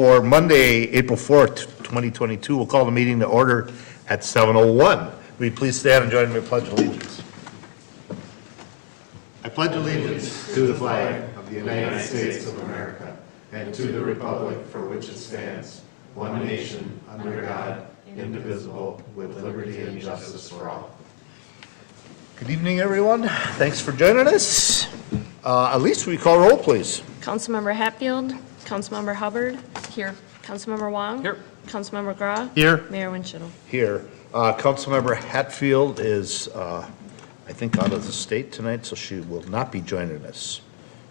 for Monday, April 4th, 2022. We'll call the meeting to order at 7:01. Will you please stand and join me in pledge of allegiance? I pledge allegiance to the flag of the United States of America and to the republic for which it stands, one nation, under God, indivisible, with liberty and justice for all. Good evening, everyone. Thanks for joining us. Elise, will you call roll, please? Councilmember Hatfield, Councilmember Hubbard, here. Councilmember Wong. Here. Councilmember Grau. Here. Mayor Winchell. Here. Councilmember Hatfield is, I think, out of the state tonight, so she will not be joining us.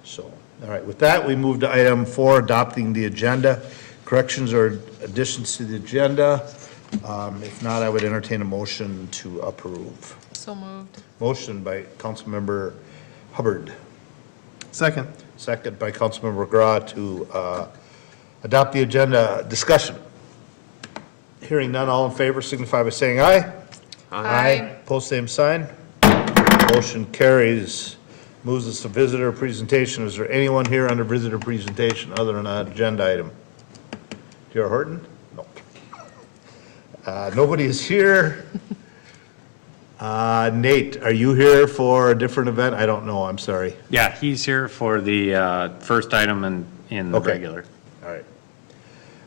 So, all right, with that, we move to item 4, adopting the agenda. Corrections or additions to the agenda? If not, I would entertain a motion to approve. So moved. Motion by Councilmember Hubbard. Second. Second by Councilmember Grau to adopt the agenda. Discussion. Hearing none, all in favor signify by saying aye. Aye. Post same sign. Motion carries. Moves us to visitor presentation. Is there anyone here under visitor presentation other than an agenda item? J.R. Horton? No. Nobody is here. Nate, are you here for a different event? I don't know, I'm sorry. Yeah, he's here for the first item in the Okay. regular. All right.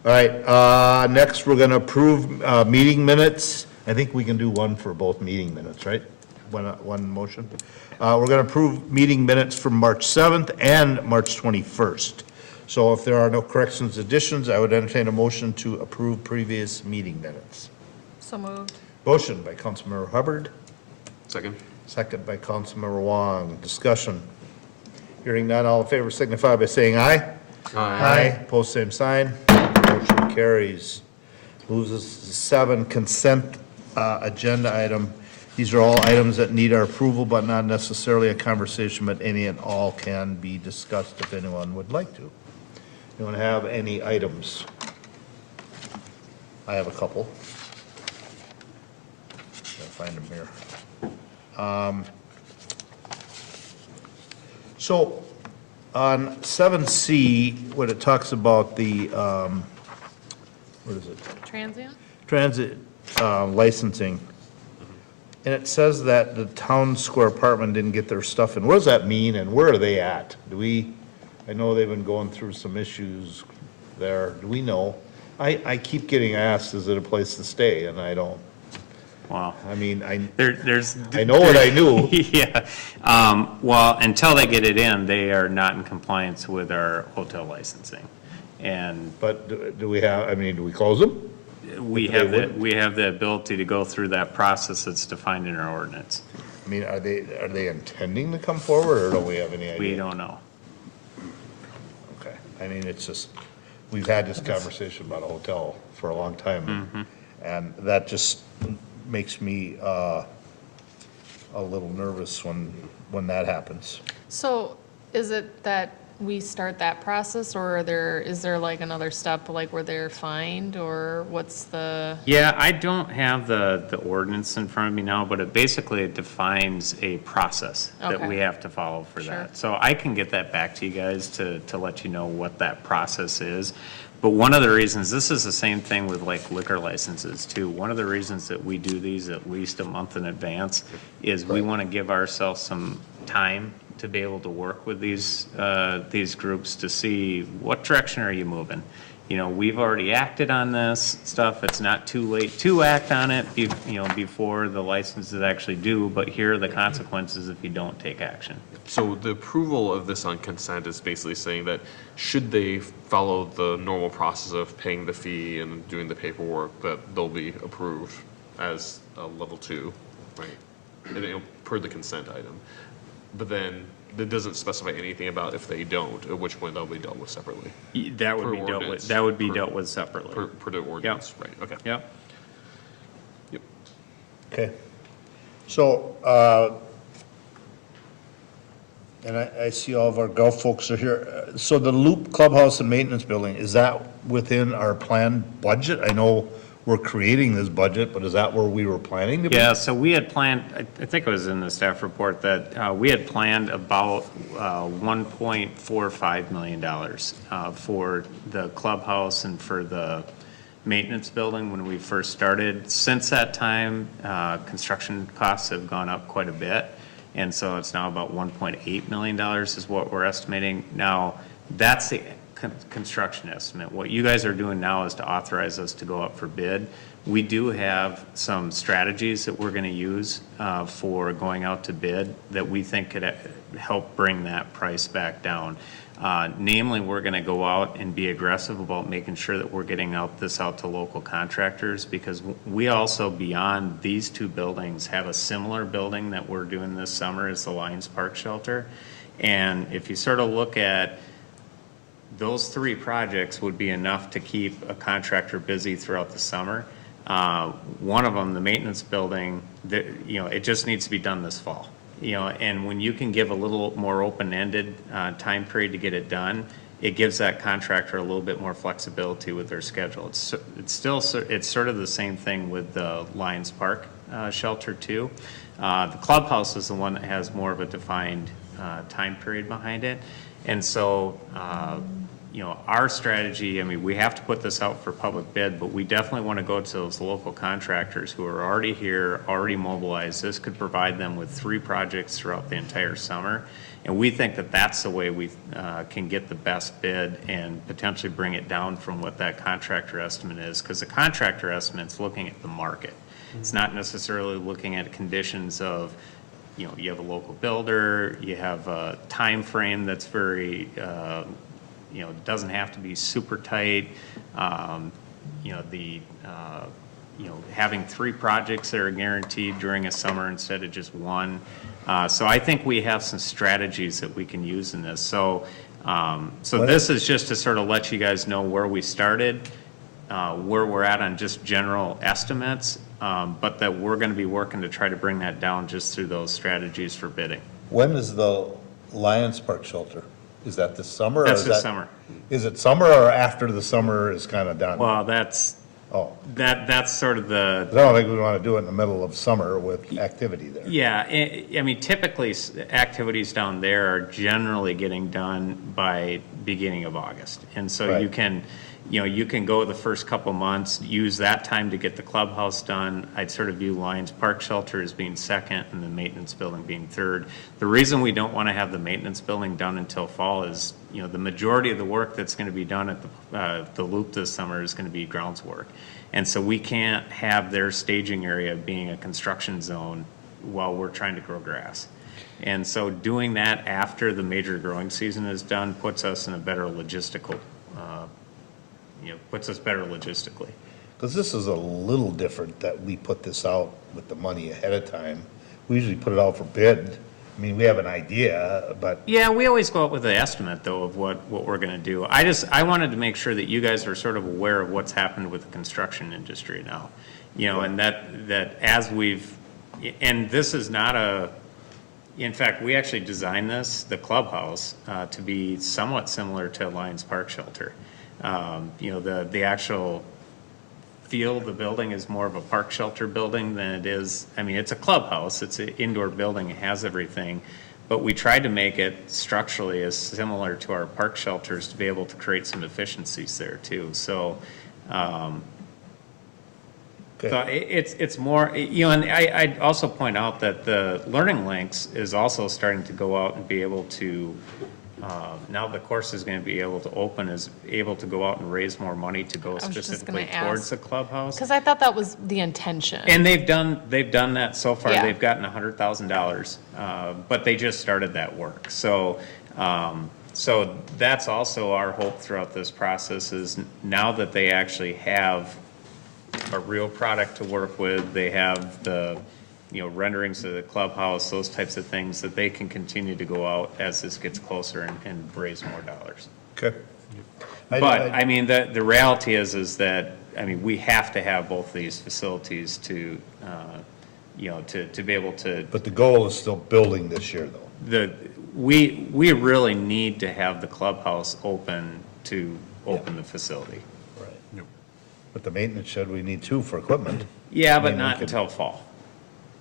All right, next we're gonna approve meeting minutes. I think we can do one for both meeting minutes, right? One motion. We're gonna approve meeting minutes from March 7th and March 21st. So if there are no corrections, additions, I would entertain a motion to approve previous meeting minutes. So moved. Motion by Councilmember Hubbard. Second. Second by Councilmember Wong. Discussion. Hearing none, all in favor signify by saying aye. Aye. Post same sign. Motion carries. Moves us to 7, consent agenda item. These are all items that need our approval, but not necessarily a conversation, but any and all can be discussed if anyone would like to. Anyone have any items? I have a couple. Gotta find them here. So on 7C, when it talks about the, what is it? Transient? Transit licensing, and it says that the town square apartment didn't get their stuff in. What does that mean, and where are they at? I know they've been going through some issues there. Do we know? I keep getting asked, is it a place to stay, and I don't. Wow. I mean, I know what I knew. Yeah. Well, until they get it in, they are not in compliance with our hotel licensing. But do we have, I mean, do we close them? We have the ability to go through that process that's defined in our ordinance. I mean, are they intending to come forward, or don't we have any idea? We don't know. Okay, I mean, it's just, we've had this conversation about a hotel for a long time, and that just makes me a little nervous when that happens. So is it that we start that process, or is there like another step, like where they're fined, or what's the? Yeah, I don't have the ordinance in front of me now, but it basically defines a process that Okay. we have to follow for Sure. that. So I can get that back to you guys to let you know what that process is. But one of the reasons, this is the same thing with like liquor licenses too. One of the reasons that we do these at least a month in advance is we want to give ourselves some time to be able to work with these groups to see what direction are you moving. You know, we've already acted on this stuff. It's not too late to act on it, before the license is actually due, but here are the consequences if you don't take action. So the approval of this on consent is basically saying that should they follow the normal process of paying the fee and doing the paperwork, that they'll be approved as a level 2, right? And per the consent item. But then it doesn't specify anything about if they don't, at which point they'll be dealt with separately. That would be dealt with. That would be dealt with separately. Per the ordinance, right? Okay. Yep. Yep. Okay. So, and I see all of our Gulf folks are here. So the Loop Clubhouse and Maintenance Building, is that within our planned budget? I know we're creating this budget, but is that where we were planning to be? Yeah, so we had planned, I think it was in the staff report, that we had planned about $1.45 million for the clubhouse and for the maintenance building when we first started. Since that time, construction costs have gone up quite a bit, and so it's now about $1.8 million is what we're estimating. Now, that's the construction estimate. What you guys are doing now is to authorize us to go up for bid. We do have some strategies that we're going to use for going out to bid that we think could help bring that price back down. Namely, we're going to go out and be aggressive about making sure that we're getting out to local contractors, because we also, beyond these two buildings, have a similar building that we're doing this summer as the Lions Park Shelter. And if you sort of look at those three projects would be enough to keep a contractor busy throughout the summer. One of them, the maintenance building, it just needs to be done this fall. And when you can give a little more open-ended time period to get it done, it gives that contractor a little bit more flexibility with their schedule. It's sort of the same thing with the Lions Park Shelter too. The clubhouse is the one that has more of a defined time period behind it. And so, our strategy, I mean, we have to put this out for public bid, but we definitely want to go to those local contractors who are already here, already mobilized. This could provide them with 3 projects throughout the entire summer. And we think that that's the way we can get the best bid and potentially bring it down from what that contractor estimate is. Because the contractor estimate's looking at the market. It's not necessarily looking at conditions of, you have a local builder, you have a time frame that's very, doesn't have to be super tight. Having 3 projects that are guaranteed during a summer instead of just 1. So I think we have some strategies that we can use in this. So this is just to sort of let you guys know where we started, where we're at on just general estimates, but that we're going to be working to try to bring that down just through those strategies for bidding. When is the Lions Park Shelter? Is that this summer? That's this summer. Is it summer or after the summer is kind of done? Well, that's sort of the. I don't think we want to do it in the middle of summer with activity there. Yeah, I mean, typically activities down there are generally getting done by beginning of August. And so Right. you can go the first couple months, use that time to get the clubhouse done. I'd sort of view Lions Park Shelter as being second and the maintenance building being third. The reason we don't want to have the maintenance building done until fall is, the majority of the work that's going to be done at the Loop this summer is going to be grounds work. And so we can't have their staging area being a construction zone while we're trying to grow grass. And so doing that after the major growing season is done puts us in a better logistical, logistically. Because this is a little different that we put this out with the money ahead of time. We usually put it out for bid. I mean, we have an idea, but. Yeah, we always go out with an estimate, though, of what we're going to do. I wanted to make sure that you guys are sort of aware of what's happened with the construction industry now. And that as and this is not in fact, we actually designed the clubhouse, to be somewhat similar to Lions Park Shelter. The actual feel of the building is more of a park shelter building than it is, I mean, it's a clubhouse, it's an indoor building, it has everything, but we tried to make it structurally as similar to our park shelters to be able to create some efficiencies there too. So, it's more, and I'd also point out that the Learning Links is also starting to go out and be able to, now the course is going to be able to open, is able to go out and raise more money to go specifically towards the clubhouse. Because I thought that was the intention. And they've done that so far. Yeah. They've gotten $100,000, but they just started that work. So that's also our hope throughout this process is now that they actually have a real product to work with, they have the renderings of the clubhouse, those types of things, that they can continue to go out as this gets closer and raise more dollars. Okay. But, I mean, the reality is that, I mean, we have to have both these facilities to be able to. But the goal is still building this year, though. We really need to have the clubhouse open to open the facility. Right. But the maintenance shed, we need 2 for equipment. Yeah, but mean, we not could- until fall.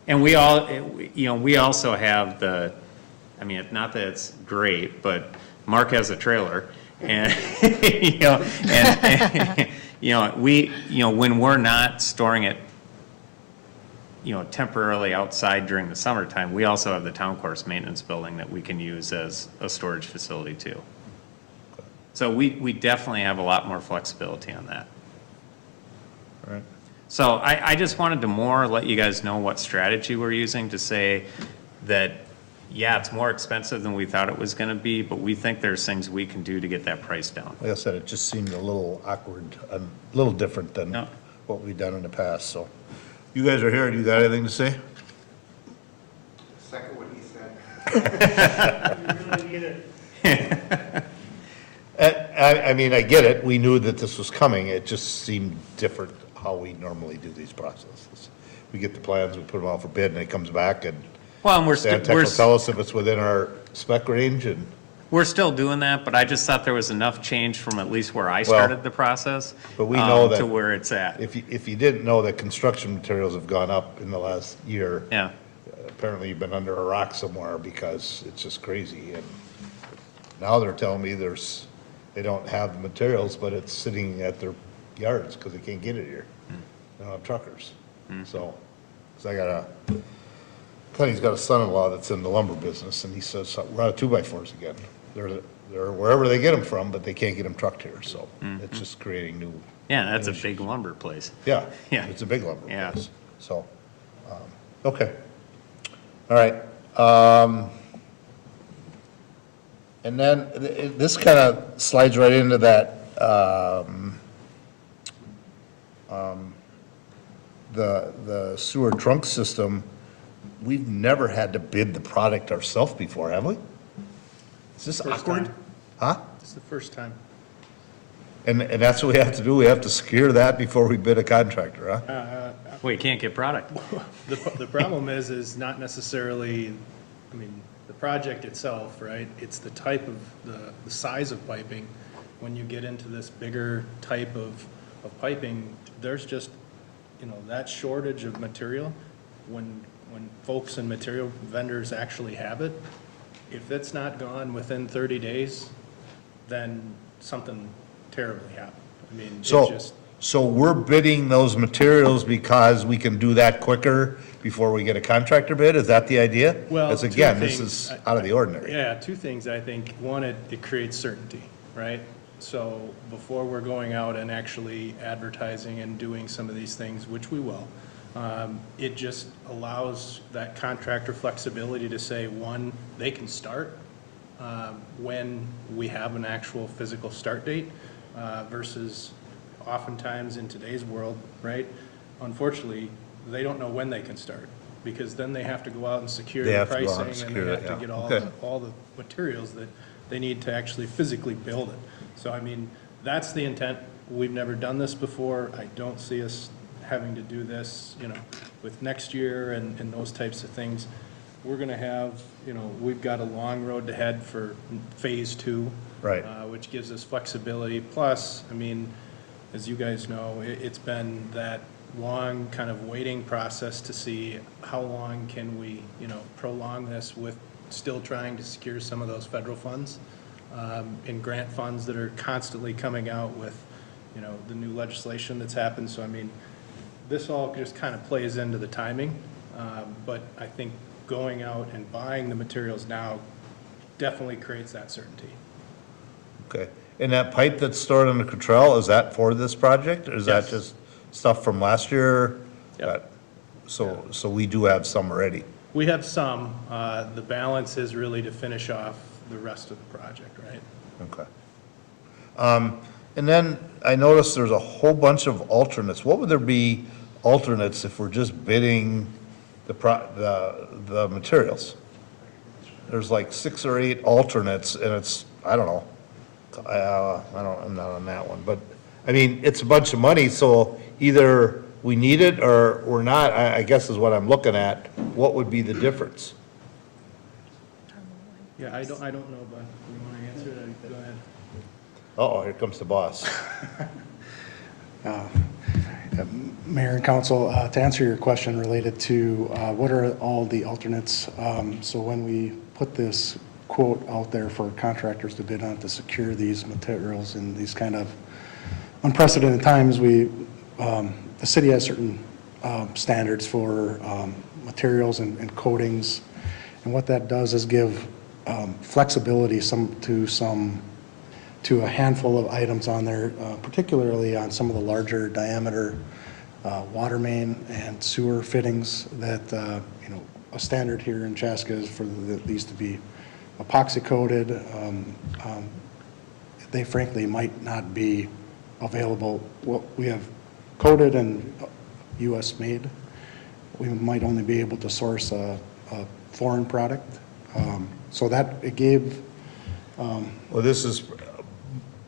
And we all, we also have the, I mean, not that it's great, but Mark has a trailer and, when we're not storing it, temporarily outside during the summertime, we also have the town course maintenance building that we can use as a storage facility too. So we definitely have a lot more flexibility on that. All right. So I just wanted to let you guys know what strategy we're using to say that, yeah, it's more expensive than we thought it was gonna be, but we think there's things we can do to get that price down. Like I said, it just seemed a little awkward, a little different than No. what we've done in the past, so. You guys are here, do you got anything to say? Second what he said. I mean, I get it, we knew that this was coming, it just seemed different how we normally do these processes. We get the plans, we put them out for bid, and it comes back, and Well, and Stantec will tell us if it's within our spec range, and, we're still doing that, but I just thought there was enough change from at least where I started the process. but we know that to where it's at. if you didn't know that construction materials have gone up in the last year, Yeah, apparently you've been under a rock somewhere, because it's just crazy, and now they're telling me they don't have the materials, but it's sitting at their yards, because they can't get it here. They don't have truckers, so, because Kenny's got a son-in-law that's in the lumber business, and he says, we're out of 2x4s again. They're wherever they get them from, but they can't get them trucked here, so it's just creating new, yeah, that's a big lumber place. yeah. Yeah. It's a big lumber Yeah. place, so, okay. All right. And then this kind of slides right into that, the sewer trunk system. We've never had to bid the product ourselves before, have we? Is this First awkward? time. Huh? It's the first time. And that's what we have to do? We have to secure that before we bid a contractor, huh? We can't get product. The problem is not necessarily, I mean, the project itself, right? It's the type of, the size of piping. When you get into this bigger type of piping, there's just, that shortage of material. When folks and material vendors actually have it, if it's not gone within 30 days, then something terribly happened. I mean, it just. So we're bidding those materials because we can do that quicker before we get a contractor bid? Is that the idea? Well, Because two again, this things. is out of the ordinary. Yeah, 2 things, I think. One, it creates certainty, right? So before we're going out and actually advertising and doing some of these things, which we will, it just allows that contractor flexibility to say, one, they can start when we have an actual physical start date versus oftentimes in today's world, right? Unfortunately, they don't know when they can start, because then they have to go out and secure They the have to go out and pricing, and secure they it, have to yeah. get Okay. all the materials that they need to actually physically build it. So, I mean, that's the intent. We've never done this before. I don't see us having to do this, with next year and those types of things. We're gonna have, we've got a long road to head for phase 2. Right. Which gives us flexibility. Plus, I mean, as you guys know, it's been that long kind of waiting process to see how long can we, prolong this with still trying to secure some of those federal funds and grant funds that are constantly coming out with, the new legislation that's happened. So, I mean, this all just kind of plays into the timing. But I think going out and buying the materials now definitely creates that certainty. Okay. And that pipe that's stored in the Cottrell, is that for this project? Or is that Yes. just stuff from last year? Yep. So we do have some already. We have some. The balance is really to finish off the rest of the project, right? Okay. And then I noticed there's a whole bunch of alternates. What would there be alternates if we're just bidding the materials? There's like 6 or 8 alternates, and it's, I don't know. I'm not on that one, but, I mean, it's a bunch of money, so either we need it or we're not, I guess is what I'm looking at. What would be the difference? Yeah, I don't know, but you want to answer it? Go ahead. Uh-oh, here comes the boss. Mayor and Council, to answer your question related to what are all the alternates, so when we put this quote out there for contractors to bid on to secure these materials in these kind of unprecedented times, the city has certain standards for materials and coatings, and what that does is give flexibility to a handful of items on there, particularly on some of the larger diameter water main and sewer fittings that, a standard here in Chaska is for these to be epoxy coated. They frankly might not be available. What we have coated and US made, we might only be able to source a foreign product. So that it gave. Well, this is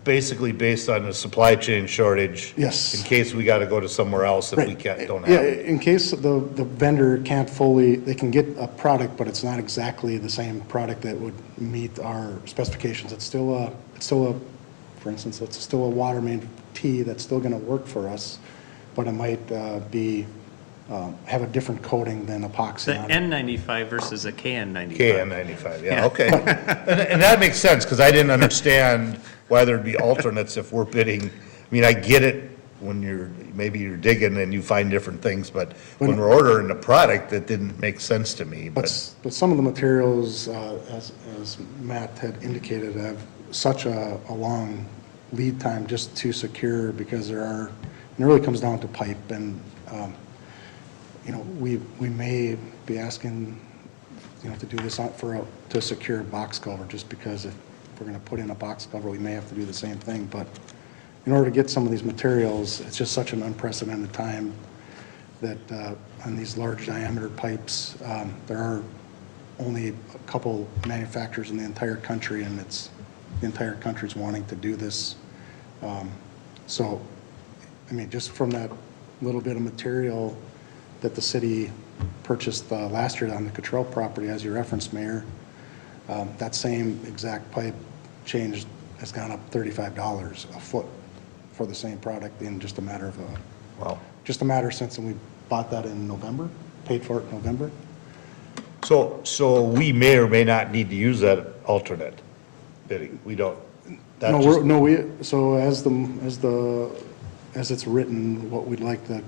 basically based on the supply chain shortage. Yes. In case we got to go to somewhere else if we don't have it. Yeah, in case the vendor can't fully, they can get a product, but it's not exactly the same product that would meet our specifications. It's still a, for instance, it's still a water main tee that's still going to work for us, but it might have a different coating than epoxy The on it. N95 versus a KN95. KN95, yeah, okay. And that makes sense, because I didn't understand why there'd be alternates if we're bidding. I mean, I get it when maybe you're digging and you find different things, but when we're ordering a product, that didn't make sense to me, But some of the materials, as Matt had indicated, have such a long lead time just to secure, because it really comes down to pipe, and we may be asking, to do this to secure a box cover, just because if we're going to put in a box cover, we may have to do the same thing. But in order to get some of these materials, it's just such an unprecedented time that on these large diameter pipes, there are only a couple manufacturers in the entire country, and the entire country's wanting to do this. So, I mean, just from that little bit of material that the city purchased last year on the Cottrell property, as you referenced, Mayor, that same exact pipe has gone up $35 a foot for the same product in just a matter of since we bought that in November, paid for it in November. so we may or may not need to use that alternate bidding. We don't. So as it's written, what we'd like the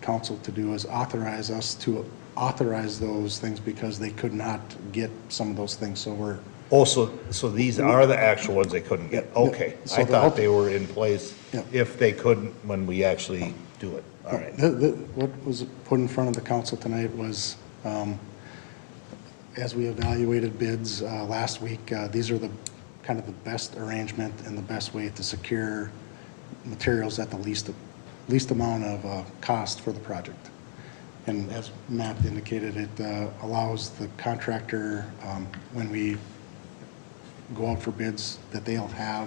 council to do is authorize us to authorize those things, because they could not get some of those things, so we're. Oh, so these are the actual ones they couldn't get? Okay. So I thought they were in place Yeah. if they couldn't when we actually do it. All right. What was put in front of the council tonight was, as we evaluated bids last week, these are the kind of the best arrangement and the best way to secure materials at the least amount of cost for the project. And as Matt indicated, it allows the contractor, when we go out for bids, that they'll have,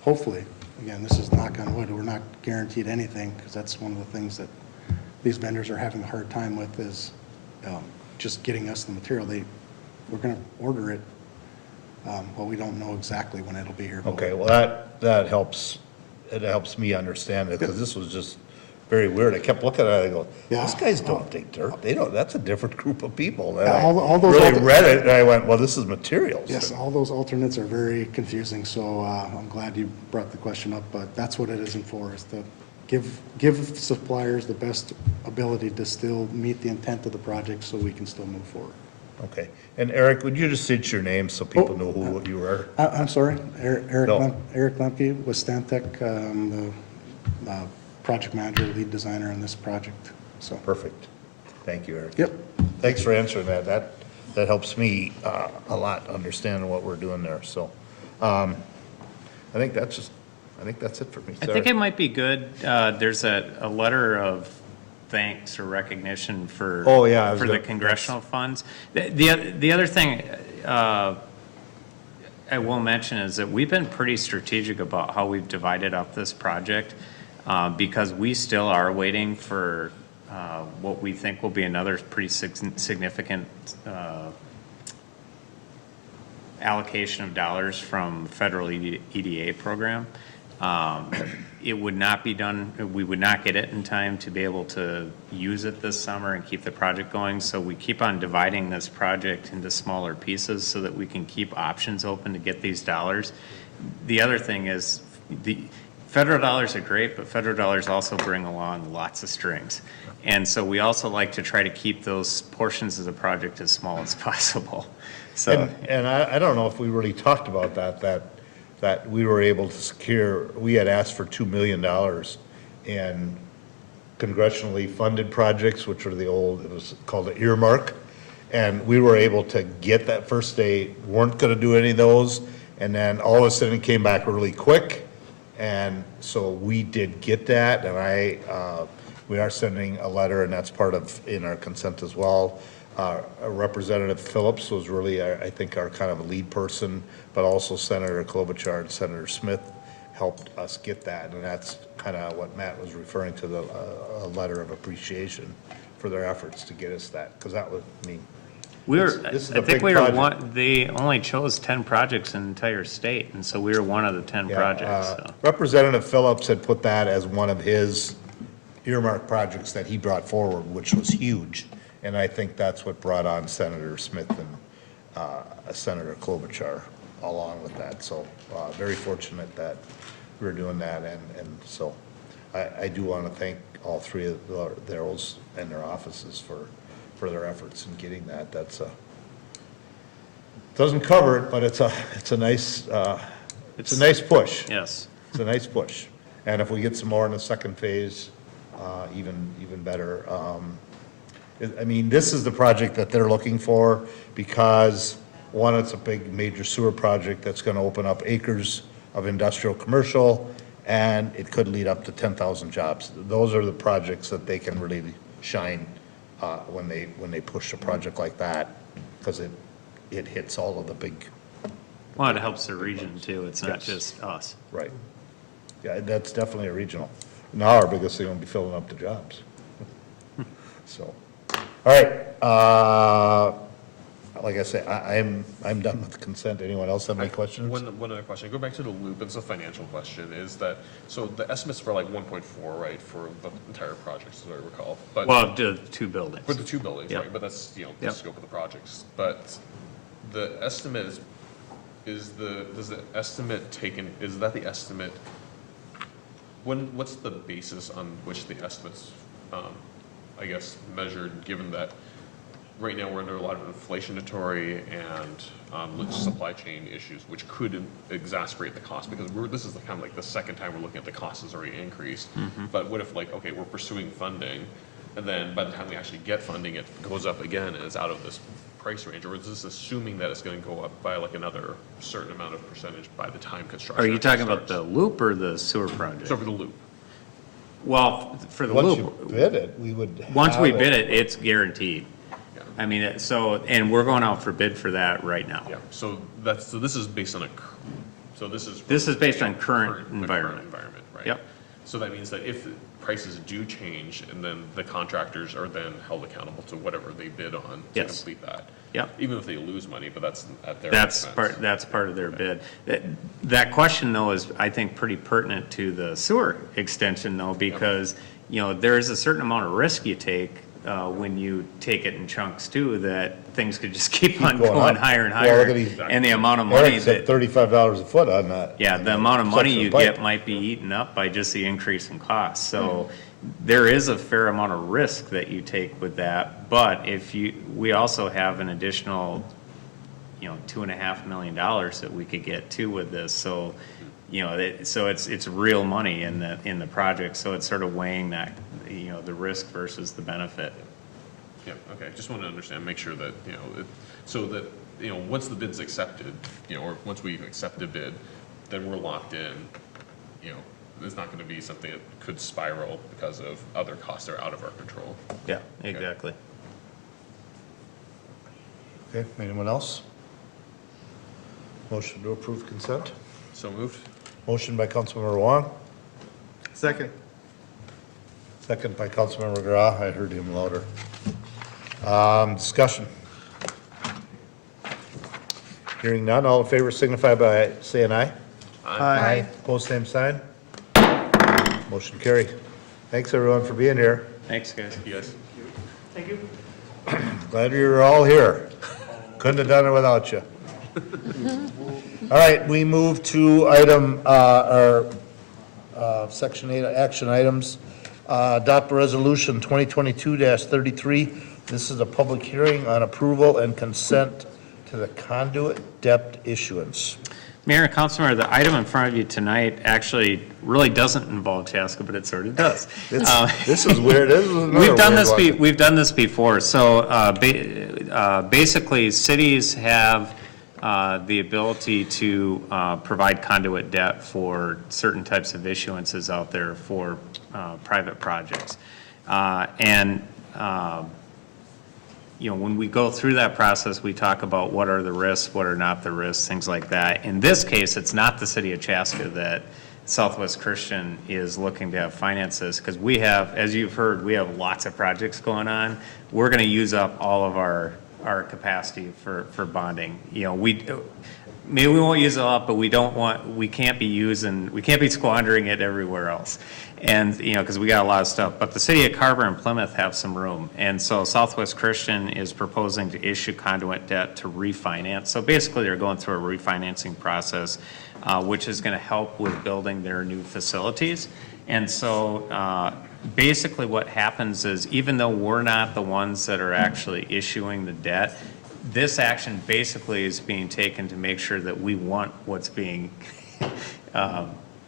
hopefully, again, this is knock on wood, we're not guaranteed anything, because that's one of the things that these vendors are having a hard time with, is just getting us the material. We're going to order it, but we don't know exactly when it'll be here. Okay, well, that helps. It helps me understand it, because this was just very weird. I kept looking at it, I go, these guys don't dig dirt. They don't, that's a different group of people. And all I those really read it, and I went, well, this is materials. Yes, all those alternates are very confusing, so I'm glad you brought the question up, but that's what it isn't for, is to give suppliers the best ability to still meet the intent of the project, so we can still move forward. Okay. And Eric, would you just state your name so people know who you are? I'm sorry, Eric No. Lemke with Stantec, the project manager, lead designer on this project, so. Perfect. Thank you, Eric. Yep. Thanks for answering that. That helps me a lot, understanding what we're doing there, so. I think that's it for me. I think it might be good, there's a letter of thanks or recognition for the congressional funds. The other thing I will mention is that we've been pretty strategic about how we've divided up this project, because we still are waiting for what we think will be another pretty significant allocation of dollars from federal EDA program. It would not be done, we would not get it in time to be able to use it this summer and keep the project going. So we keep on dividing this project into smaller pieces so that we can keep options open to get these dollars. The other thing is, the federal dollars are great, but federal dollars also bring along lots of strings. And so we also like to try to keep those portions of the project as small as possible. So, And I don't know if we really talked about that we were able to secure, we had asked for $2 million in congressionally funded projects, which were it was called an earmark. And we were able to get that first. They weren't gonna do any of those, and then all of a sudden it came back really quick. And so we did get that, and we are sending a letter, and that's part of, in our consent as well. Representative Phillips was really, I think, our kind of lead person, but also Senator Klobuchar and Senator Smith helped us get that, and that's kind of what Matt was referring to, a letter of appreciation for their efforts to get us that, because that was, I mean, this is I a think big we were project. they only chose 10 projects in the entire state, and so we were one of the 10 Yeah, projects, so. Representative Phillips had put that as one of his earmark projects that he brought forward, which was huge. And I think that's what brought on Senator Smith and Senator Klobuchar along with that. So very fortunate that we're doing that. And so I do want to thank all three of those and their offices for their efforts in getting that. That's doesn't cover it, but it's a nice push. Yes. It's a nice push. And if we get some more in the second phase, even better. I mean, this is the project that they're looking for because, one, it's a big major sewer project that's gonna open up acres of industrial commercial, and it could lead up to 10,000 jobs. Those are the projects that they can really shine when they push a project like that, because it hits all of the big. Well, it helps the region too, it's not Yes. just us. Right. Yeah, that's definitely a regional. Now our biggest thing will be filling up the jobs. So, all right, like I say, I'm done with consent. Anyone else have any questions? One other question, go back to the loop, it's a financial question, is that, so the estimates for like 1.4, right, for the entire project, as I recall, but. Well, the 2 buildings. For the 2 buildings, Yep. right, but that's, the Yep. scope of the projects. But the estimate is the estimate taken, is that the estimate, what's the basis on which the estimate's, I guess, measured, given that right now we're under a lot of inflationary and supply chain issues, which could exacerbate the cost, because this is kind of like the second time we're looking at the cost has already increased. But what if, like, okay, we're pursuing funding, and then by the time we actually get funding, it goes up again and it's out of this price range, or is this assuming that it's gonna go up by like another certain amount of percentage by the time construction Are you actually talking about starts? the loop or the sewer project? So for the loop. Well, for the Once you loop, bid it, we would. once we have bid it, it's guaranteed. Yeah. I mean, and we're going out for bid for that right now. Yeah, so this is based on so this is. This is based on the current the environment. environment, right? Yep. So that means that if prices do change, and then the contractors are then held accountable to whatever they bid on to Yes. complete that. Yep. Even if they lose money, but that's at their That's expense. that's part of their bid. That question, though, is, I think, pretty pertinent to the sewer extension, though, because, there is a certain amount of risk you take when you take it in chunks, too, that things could just keep on going going up. higher and Well, higher. look at these- And the amount of money Eric's at that, $35 a foot on that. yeah, the amount of money section you of pipe. get might be eaten up by just the increase in cost. So there is a fair amount of risk that you take with that. But we also have an additional, $2.5 million that we could get too with this. So, so it's real money in the project. So it's sort of weighing that, the risk versus the benefit. Yeah, okay, just want to understand, make sure that, so that, once the bid's accepted, or once we accept the bid, then we're locked in, there's not going to be something that could spiral because of other costs that are out of our control. Yeah, exactly. Okay, anyone else? Motion to approve consent? So moved? Motion by Councilmember Wong, Second. second by Councilmember Grah. I heard him louder. Discussion. Hearing none, all in favor signify by saying aye. Aye. Post same sign. Motion carried. Thanks, everyone, for being here. Thanks, guys. You guys. Glad you're all here. Couldn't have done it without you. All right, we move to item, section 8, action items. Adopt resolution 2022-33. This is a public hearing on approval and consent to the Conduit debt issuance. Mayor and Councilmember, the item in front of you tonight actually really doesn't involve Chaska, but it sort of does. This is weird. This is another We've done weird this, one. we've done this before, so basically, cities have the ability to provide conduit debt for certain types of issuances out there for private projects. You know, when we go through that process, we talk about what are the risks, what are not the risks, things like that. In this case, it's not the city of Chaska that Southwest Christian is looking to have finances, because we have, as you've heard, we have lots of projects going on. We're going to use up all of our capacity for bonding. You know, maybe we won't use it all, but we can't be squandering it everywhere else. And, you know, because we got a lot of stuff, but the city of Carver and Plymouth have some room. And so Southwest Christian is proposing to issue conduit debt to refinance. So basically, they're going through a refinancing process, which is going to help with building their new facilities. And so basically what happens is, even though we're not the ones that are actually issuing the debt, this action basically is being taken to make sure that we want what's being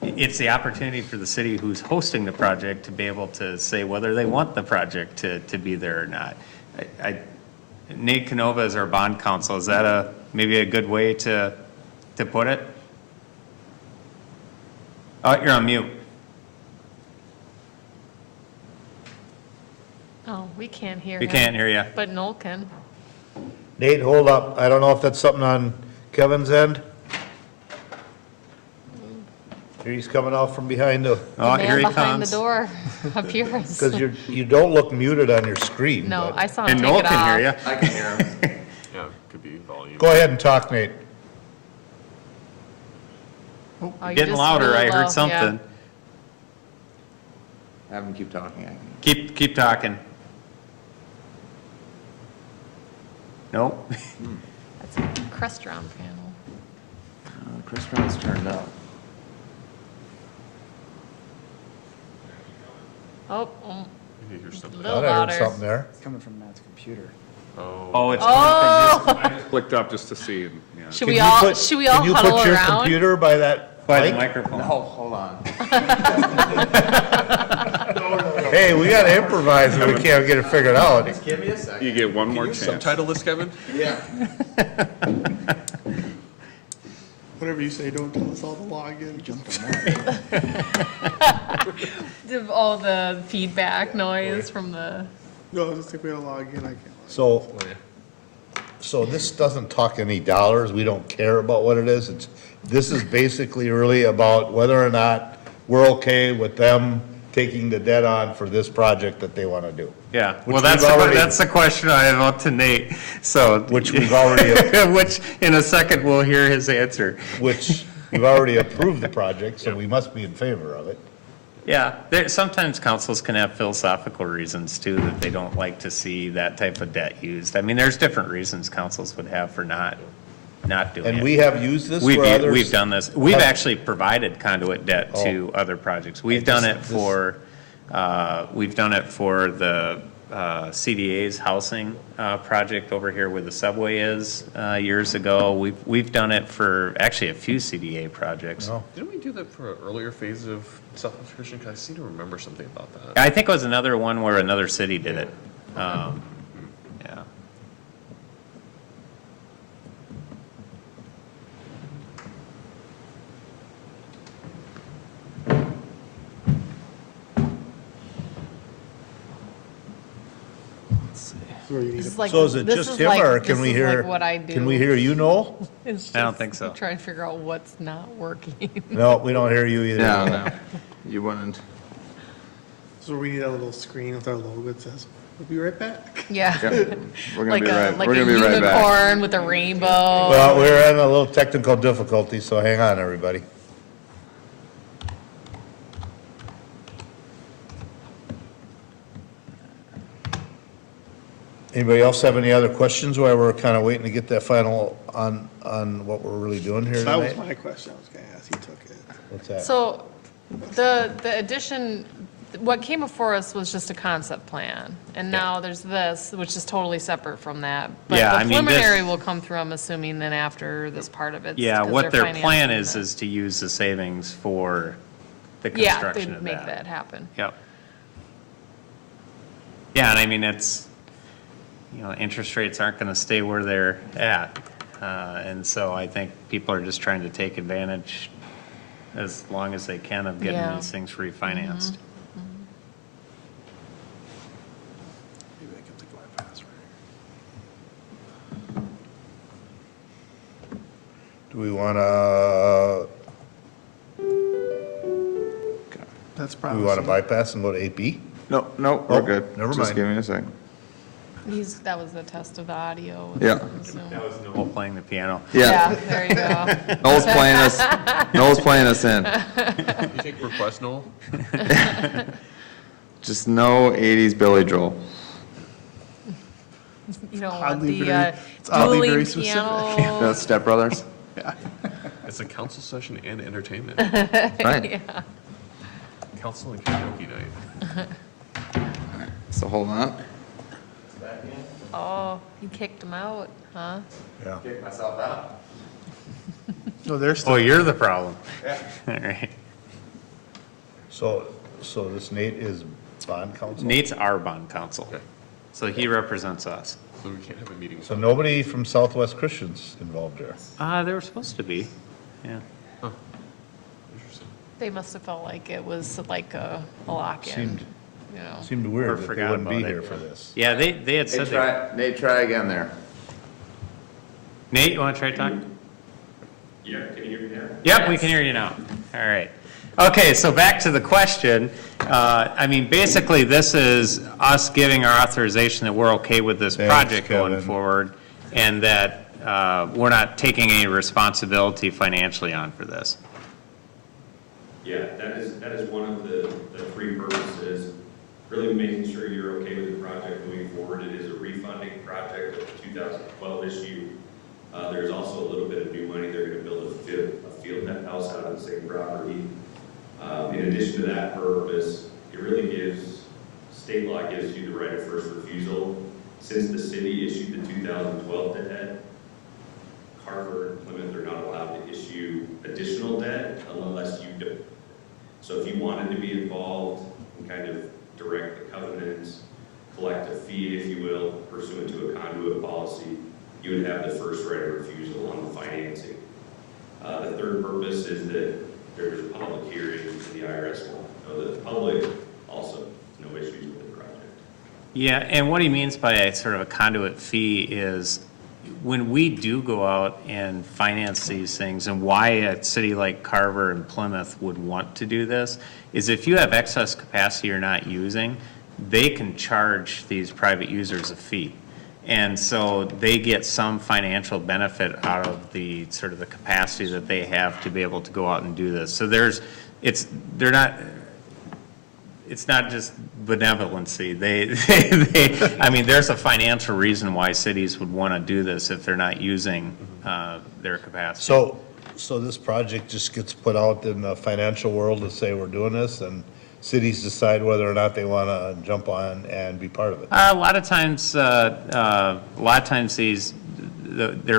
it's the opportunity for the city who's hosting the project to be able to say whether they want the project to be there or not. Nate Canova is our bond counsel. Is that maybe a good way to put it? Oh, you're on mute. Oh, we can't hear We him. can't hear you. But Noel can. Nate, hold up. I don't know if that's something on Kevin's end. Here he's coming out from behind the, Oh, The here he man behind the comes. door appears. because you don't look muted on your screen. No, but- I saw him And take Noel it can hear off. you. I can hear him. Yeah, could be volume. Go ahead and talk, Nate. Oh, you Getting just louder. really I low, heard yeah. something. Have him keep talking. I can. Keep talking. Nope. That's a Crestron panel. Chris Brown's turned up. Oh, Maybe hear a something. little Thought I heard louder. something there. It's coming from Matt's computer. Oh, it's coming from I just clicked up just to see. Yeah. Should Can we you all, put- should we all Can you huddle put your around? computer by that by the mic? microphone. No, hold on. Hey, we gotta improvise if we can't get it figured out. Give me a second. You get one Can more you chance. subtitle this, Kevin? Yeah. Whatever you say, don't tell us all to log in. All the feedback noise from the, No, just if we don't log in, I can't. So this doesn't talk any dollars, we don't care about what it is, this is basically really about whether or not we're okay with them taking the debt on for this project that they want to do. Yeah, Which well, that's we've already- the question I have up to Nate, so. Which we've already, Which, in a second, we'll hear his answer. which we've already approved the project, so we must be in favor of it. Yeah, sometimes councils can have philosophical reasons, too, that they don't like to see that type of debt used. I mean, there's different reasons councils would have for not doing it. And we have used this We've for others? We've done this. We've Have- actually provided conduit debt to other projects. We've done it for the CDA's housing project over here where the subway is years ago. We've done it for actually a few CDA projects. No. Didn't we do that for an earlier phase of Southwest Christian? Because I seem to remember something about that. I think it was another one where another city did it. Yeah. Where you need this to- is like, So is it this just is him, like- or this can we is hear? like what I do. Can we hear you, Noel? It's I don't just think so. Trying to figure out what's not working. No, we don't hear you either. No, no. You wouldn't. So we need a little screen with our logo that says, "We'll be right back." Yeah. Yep. We're gonna Like be right. like We're a gonna be right back. unicorn with a rainbow. Well, we're having a little technical difficulty, so hang on, everybody. Anybody else have any other questions while we're kind of waiting to get that final on what we're really doing here That was tonight? my question I was gonna ask, you took it. What's that? So the addition, what came before us was just a concept plan. And now there's this, which is totally separate from that. Yeah, I But the mean, this- preliminary will come through, I'm assuming, then after this part of it. Yeah, what their plan is to use the savings for the Yeah, construction they'd of make that happen. Yep. Yeah, and I mean, interest rates aren't gonna stay where they're at. And so I think people are just trying to take advantage as long as they can of getting Yeah. these things refinanced. Maybe I can take my pass right Do we want to, That's do probably. we want to bypass and go to 8B? No, no, Oh, we're good. never Just mind. give me a second. That was the test of the audio. Yeah. That was Noel playing the piano. Yeah, There you go. Noel's playing us in. You take request, Noel? Just no 80s Billy Joel. You don't want Oddly the very- it's oddly dueling very specific. piano. No Step Brothers? It's a council session and entertainment. Right. Council and karaoke night. So hold on. Oh, you kicked him out, huh? Yeah. Kick myself out. No, there's Oh, still, you're the problem. All right. So this Nate is bond counsel? Nate's our bond counsel, so he represents us. So we can't have a meeting. So nobody from Southwest Christians involved there? They were supposed to be, yeah. Interesting. They must have felt like it was like a lock-in, Seemed- you know. Seemed Or weird that they forgot wouldn't be about it. here for this. Yeah, they had said they. Nate, try again there. Nate, you want to try talking? Yeah, can you hear me now? Yep, we can hear you now. All right. Okay, so back to the question. Basically, this is us giving our authorization that we're okay with this Thanks, project going Kevin. forward, and that we're not taking any responsibility financially on for this. Yeah, that is one of the three purposes, really making sure you're okay with the project moving forward. It is a refunding project of the 2012 issue. There's also a little bit of new money. They're going to build a field net house out of the same property. In addition to that purpose, it really gives, state law gives you the right of first refusal. Since the city issued the 2012 debt, Carver and Plymouth are not allowed to issue additional debt unless you do. So if you wanted to be involved and kind of direct the covenants, collect a fee, if you will, pursuant to a conduit policy, you would have the first right of refusal on the financing. The third purpose is that there's a public hearing in the IRS will know that the public also no issues with the project. Yeah, and what he means by a sort of a conduit fee is when we do go out and finance these things, and why a city like Carver and Plymouth would want to do this, is if you have excess capacity you're not using, they can charge these private users a fee. And so they get some financial benefit out of the sort of the capacity that they have to be able to go out and do this. So it's not just benevolency. There's a financial reason why cities would want to do this if they're not using their capacity. So this project just gets put out in the financial world to say we're doing this, and cities decide whether or not they want to jump on and be part of it? A lot of times their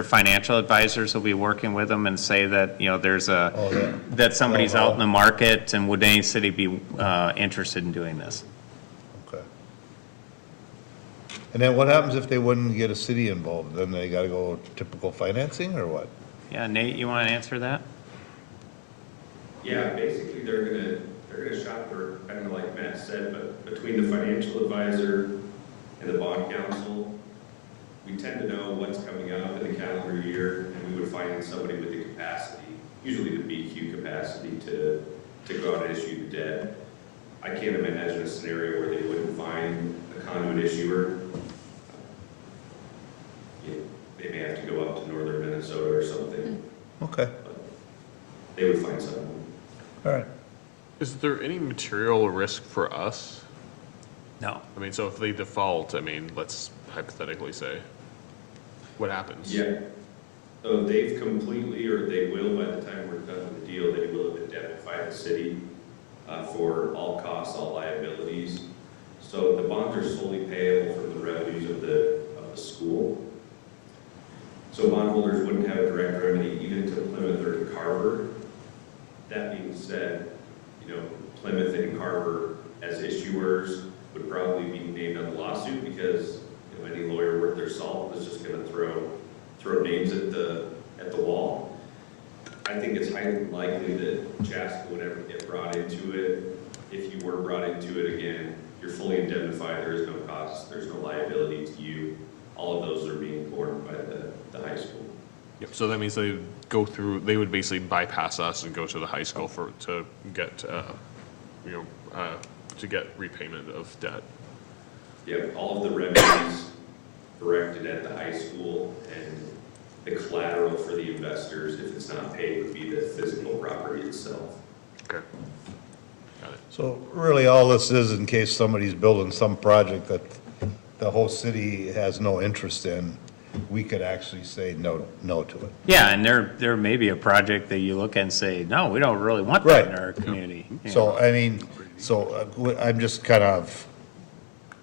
financial advisors will be working with them and say that, that somebody's out in the market, and would any city be interested in doing this? Okay. And then what happens if they wouldn't get a city involved? Then they got to go typical financing, or what? Yeah, Nate, you want to answer that? Yeah, basically they're gonna shop, or kind of like Matt said, but between the financial advisor and the bond counsel, we tend to know what's coming up in the calendar year, and we would find somebody with the capacity, usually the BQ capacity, to go out and issue the debt. I can't imagine a scenario where they wouldn't find a conduit issuer. They may have to go up to northern Minnesota or something. Okay, But they would find someone. all right. Is there any material risk for us? No. So if they default, let's hypothetically say? What happens? Yeah. So they've completely, or they will, by the time we're done with the deal, they will have indemnified the city for all costs, all liabilities. So the bonds are solely payable from the revenues of the school. So bondholders wouldn't have a direct remedy even to Plymouth or to Carver. That being said, you know, Plymouth and Carver as issuers would probably be named on the lawsuit because, you know, any lawyer worth their salt is just going to throw names at the wall. I think it's highly likely that Chaska would ever get brought into it. If you were brought into it again, you're fully indemnified. There is no cost. There's no liability to you. All of those are being borne by the high school. Yep, so that means they would basically bypass us and go to the high school to get, to get repayment of debt. Yeah, all of the revenues directed at the high school and the collateral for the investors, if it's not paid, would be the physical property itself. Okay. Got it. So really, all this is in case somebody's building some project that the whole city has no interest in, we could actually say no to it. Yeah, and there may be a project that you look at and say, no, we don't really want that in Right. our community. You know? So, I mean, I'm just kind of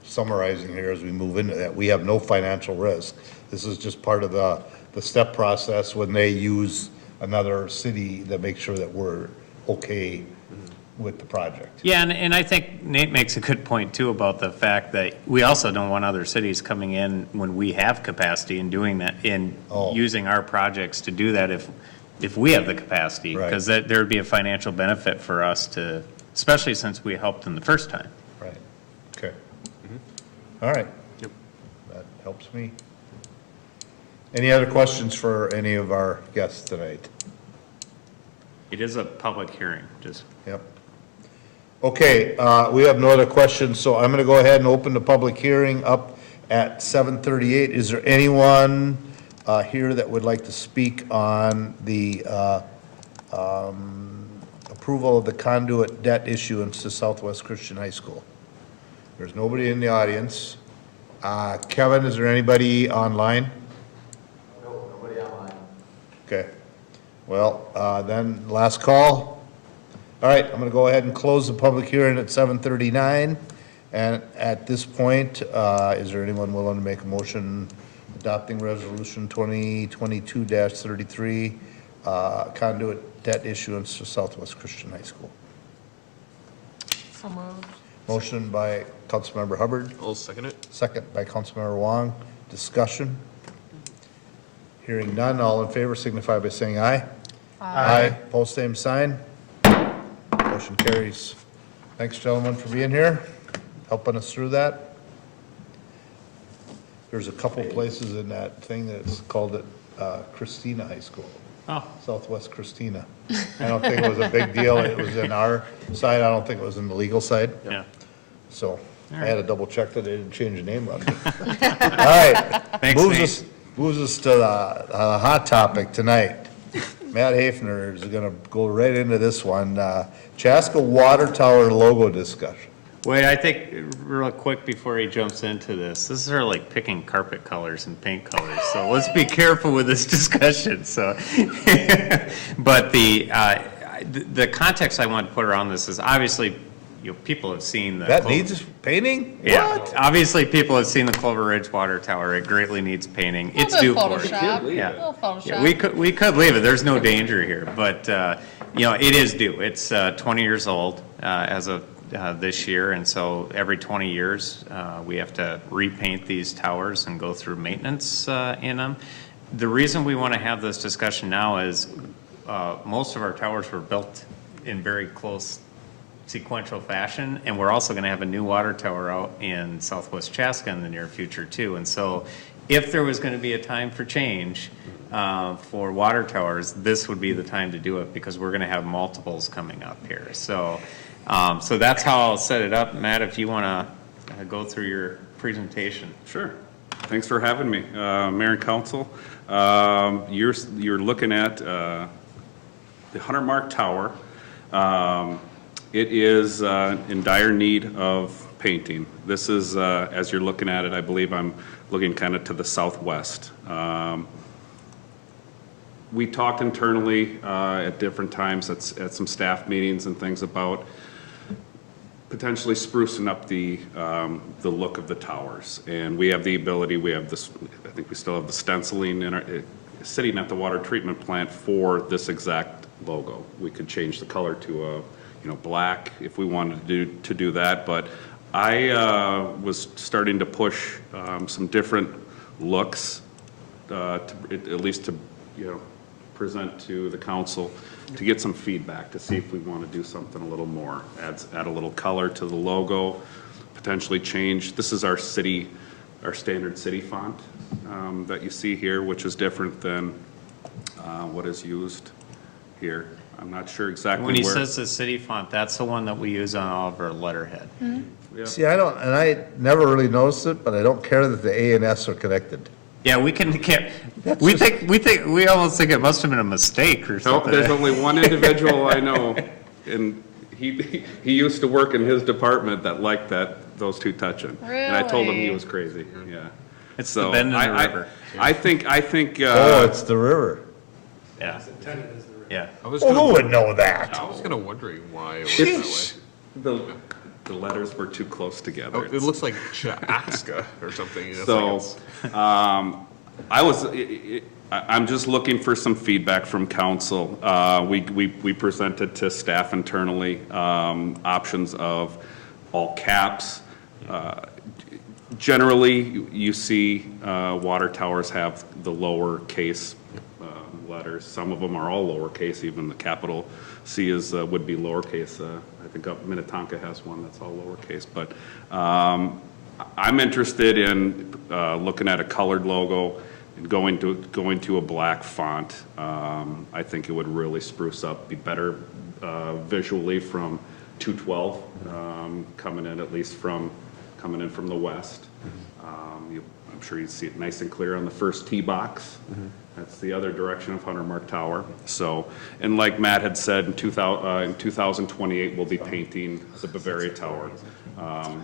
summarizing here as we move into that. We have no financial risk. This is just part of the step process when they use another city to make sure that we're okay with the project. Yeah, and I think Nate makes a good point too about the fact that we also don't want other cities coming in when we have capacity and doing that, and using our projects to do that if we have the capacity. Right. Because there would be a financial benefit for us to, especially since we helped them the first time. Right, okay. All right. Yep. That helps me. Any other questions for any of our guests tonight? It is a public hearing, just. Yep. Okay, we have no other questions, so I'm going to go ahead and open the public hearing up at 7:38. Is there anyone here that would like to speak on the approval of the Conduit debt issuance to Southwest Christian High School? There's nobody in the audience. Kevin, is there anybody online? No, nobody online. Okay. Well, then, last call. All right, I'm going to go ahead and close the public hearing at 7:39. And at this point, is there anyone willing to make a motion adopting Resolution 2022-33, Conduit debt issuance to Southwest Christian High School? So moved. Motion by Councilmember Hubbard, I'll second it. second by Councilmember Wong. Discussion? Hearing none, all in favor signify by saying aye. Aye. Post same sign. Motion carries. Thanks, gentlemen, for being here, helping us through that. There's a couple places in that thing that's called it Christina High School. Oh. Southwest Christina. I don't think it was a big deal. It was in our side. I don't think it was in the legal side. Yeah. So I had to double check that they didn't change the name on it. All right. Thanks, Moves us to the hot topic tonight. Matt Hafner is going to go right into this one. Chaska Water Tower logo discussion. Wait, I think real quick before he jumps into this is sort of like picking carpet colors and paint colors. So let's be careful with this discussion. So, but the context I want to put around this is obviously, you know, people have seen the. That needs painting? Yeah, What? obviously people have seen the Clover Ridge Water Tower. It greatly needs painting. It's due for it. Photoshop. Yeah. Little Photoshop. Yeah, we could leave it. There's no danger here, but you know, it is due. It's 20 years old as of this year, and so every 20 years we have to repaint these towers and go through maintenance in them. The reason we want to have this discussion now is most of our towers were built in very close sequential fashion, and we're also going to have a new water tower out in Southwest Chaska in the near future too. And so if there was going to be a time for change for water towers, this would be the time to do it, because we're going to have multiples coming up here. So so that's how I'll set it up. Matt, if you want to go through your presentation. Sure. Thanks for having me. Mayor and Council, you're looking at the 100 Mark Tower. It is in dire need of painting. This is, as you're looking at it, I believe I'm looking kind of to the southwest. We talked internally at different times at some staff meetings and things about potentially sprucing up the look of the towers. And we have the ability, we have this, I think we still have the stenciling in our, sitting at the water treatment plant for this exact logo. We could change the color to black if we wanted to do that. But I was starting to push some different looks, at least to present to the council, to get some feedback, to see if we want to do something a little more, add a little color to the logo, potentially change. This is our standard city font that you see here, which is different than what is used here. I'm not sure exactly When he where. says the city font, that's the one that we use on all of our letterhead. See, I never really noticed it, but I don't care that the A and S are connected. Yeah, we almost think it must have been a mistake or Nope, something. there's only one individual I know, and he used to work in his department that liked those two touching. And I told him he Really? was crazy, yeah. It's So the bend in the I- river. I think, Oh, it's the river. Yeah. Yeah. I was Well, kinda who would know that? I was kind of wondering why it was that way. the letters were too close together. Oh, it looks like Chaska or something. It's So, like I'm just looking for some feedback from council. We presented to staff internally, options of all caps. Generally, you see, water towers have the lowercase, letters. Some of them are all lowercase, even the capital C would be lowercase. I think Minnetonka has one that's all lowercase, but, I'm interested in looking at a colored logo and going to a black font. I think it would really spruce up, be better visually from 212, coming in from the west. I'm sure you'd see it nice and clear on the first tee box. That's the other direction of Hunter Mark Tower. So, and like Matt had said, in 2028, we'll be painting the Bavaria Tower.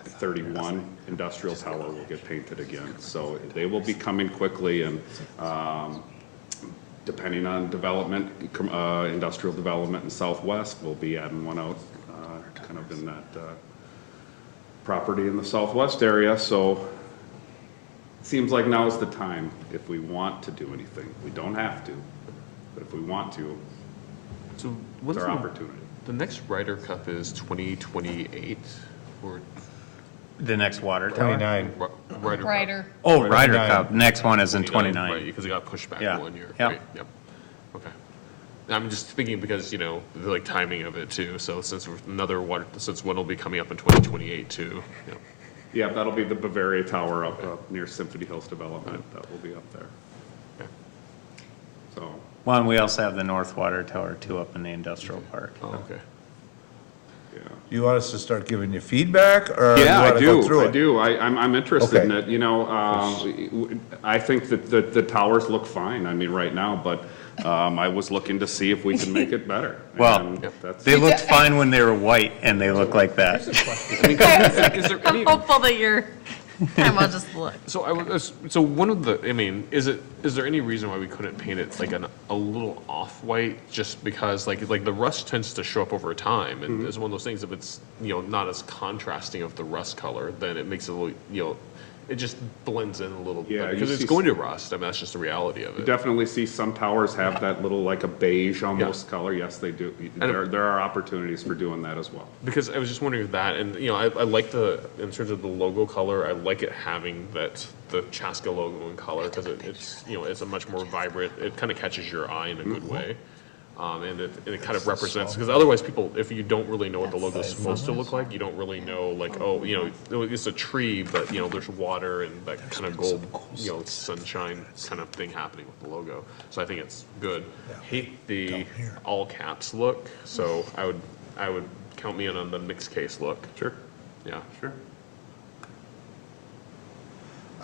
31 Industrial Tower will get painted again. So they will be coming quickly, and depending on development, industrial development in Southwest, we'll be adding one out kind of in that property in the Southwest area. So it seems like now is the time if we want to do anything. We don't have to, but if we want to, So it's what's our the, opportunity. the next Ryder Cup is 2028 or The next water tower? 29. Ryder Cup? Ryder. Oh, Ryder 29. Cup. Next one is in 29, 29. Right, because it got pushed back Yeah. 1 year. Yep. Right, yep. Okay. I'm just thinking because, the like timing of it too. So since one will be coming up in 2028 too. Yeah. Yeah, that'll be the Bavaria Tower up near Symphony Hills Development. That will be up there. Okay. So, Well, and we also have the North Water Tower too up in the industrial park. Oh, okay. yeah. You want us to start giving you feedback, or you Yeah, want I to go do. through I it? do. I'm interested in Okay. it. I think that the towers look fine. I mean, right now, but I was looking to see if we can make it better. Well, And that's, They looked fine when they were white, and they look like that. Is there I'm any, hopeful that you're, I'll just look. so so one of the, is there any reason why we couldn't paint it like a little off-white, just because like the rust tends to show up over time, and it's one of those things, if it's, not as contrasting of the rust color, then it makes it a little, it just blends in a little Yeah, better, you because it's see going to rust. I mean, that's just the reality of you it. definitely see some towers have that little, like a beige almost color. Yes, they do. There are opportunities for doing that as well. Because I was just wondering if that, and I like in terms of the logo color, I like it having the Chaska logo in color, because it's it's a much more vibrant, it kind of catches your eye in a good way. And it kind of represents, because otherwise people, if you don't really know what the logo is supposed to look like, you don't really know, like, oh, it's a tree, but, there's water and that kind of gold, sunshine kind of thing happening with the logo. So I think it's good. Hate the all caps look, so I would count me in on the mixed case look. Sure. Yeah. Sure.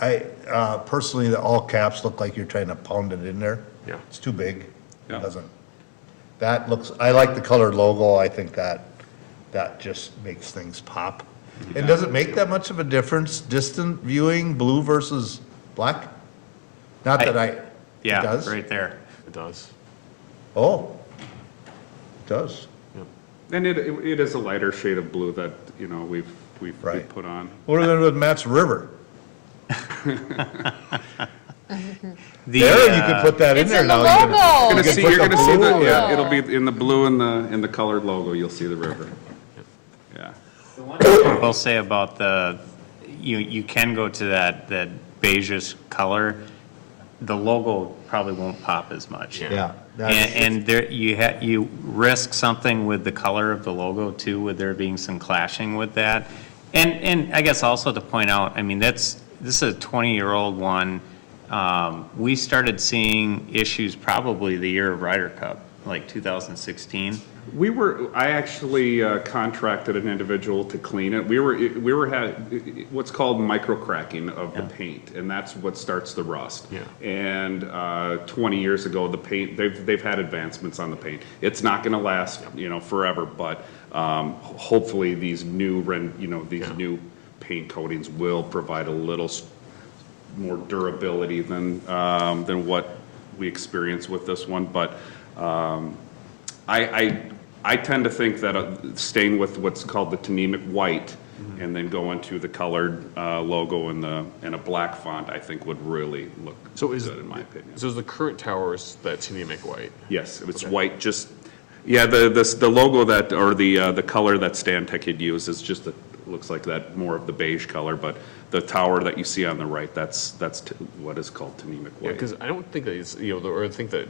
I, personally, the all caps look like you're trying to pound it in there. Yeah. It's too big. Yeah. It doesn't, I like the colored logo. I think that just makes things pop. And does it make that much of a difference, distant viewing, blue versus black? Not that it Yeah, does? right there. It does. Oh, it does. And it is a lighter shade of blue that, you know, we've Right. put on. What are we gonna do with Matt's River? The, There, you could put that in It's there in the now. You're gonna- logo. You're gonna can see, put you're the gonna see blue, yeah, it'll be in the blue and the colored logo, you'll see the river. Yeah. The one thing I will say about you can go to that beigeish color. The logo probably won't pop as much. Yeah. And there, you risk something with the color of the logo too, with there being some clashing with that. And I guess also to point out, I mean, this is a 20-year-old one. We started seeing issues probably the year of Ryder Cup, like 2016. I actually contracted an individual to clean it. We were had what's called micro cracking of the paint, and that's what starts the rust. Yeah. And 20 years ago, the paint, they've had advancements on the paint. It's not gonna last, you know, forever, but hopefully these new new paint coatings will provide a little more durability than what we experienced with this one, but I tend to think that staying with what's called the Tennemic white and then going to the colored logo in a black font, I think would really look good in my opinion. So is the current towers that Tennemic white? Yes, it's white, just, yeah, the logo that, or the color that Stantec had used is just, looks like that, more of the beige color, but the tower that you see on the right, that's what is called Tennemic Yeah, white. because I don't think that it's, you know, or I think that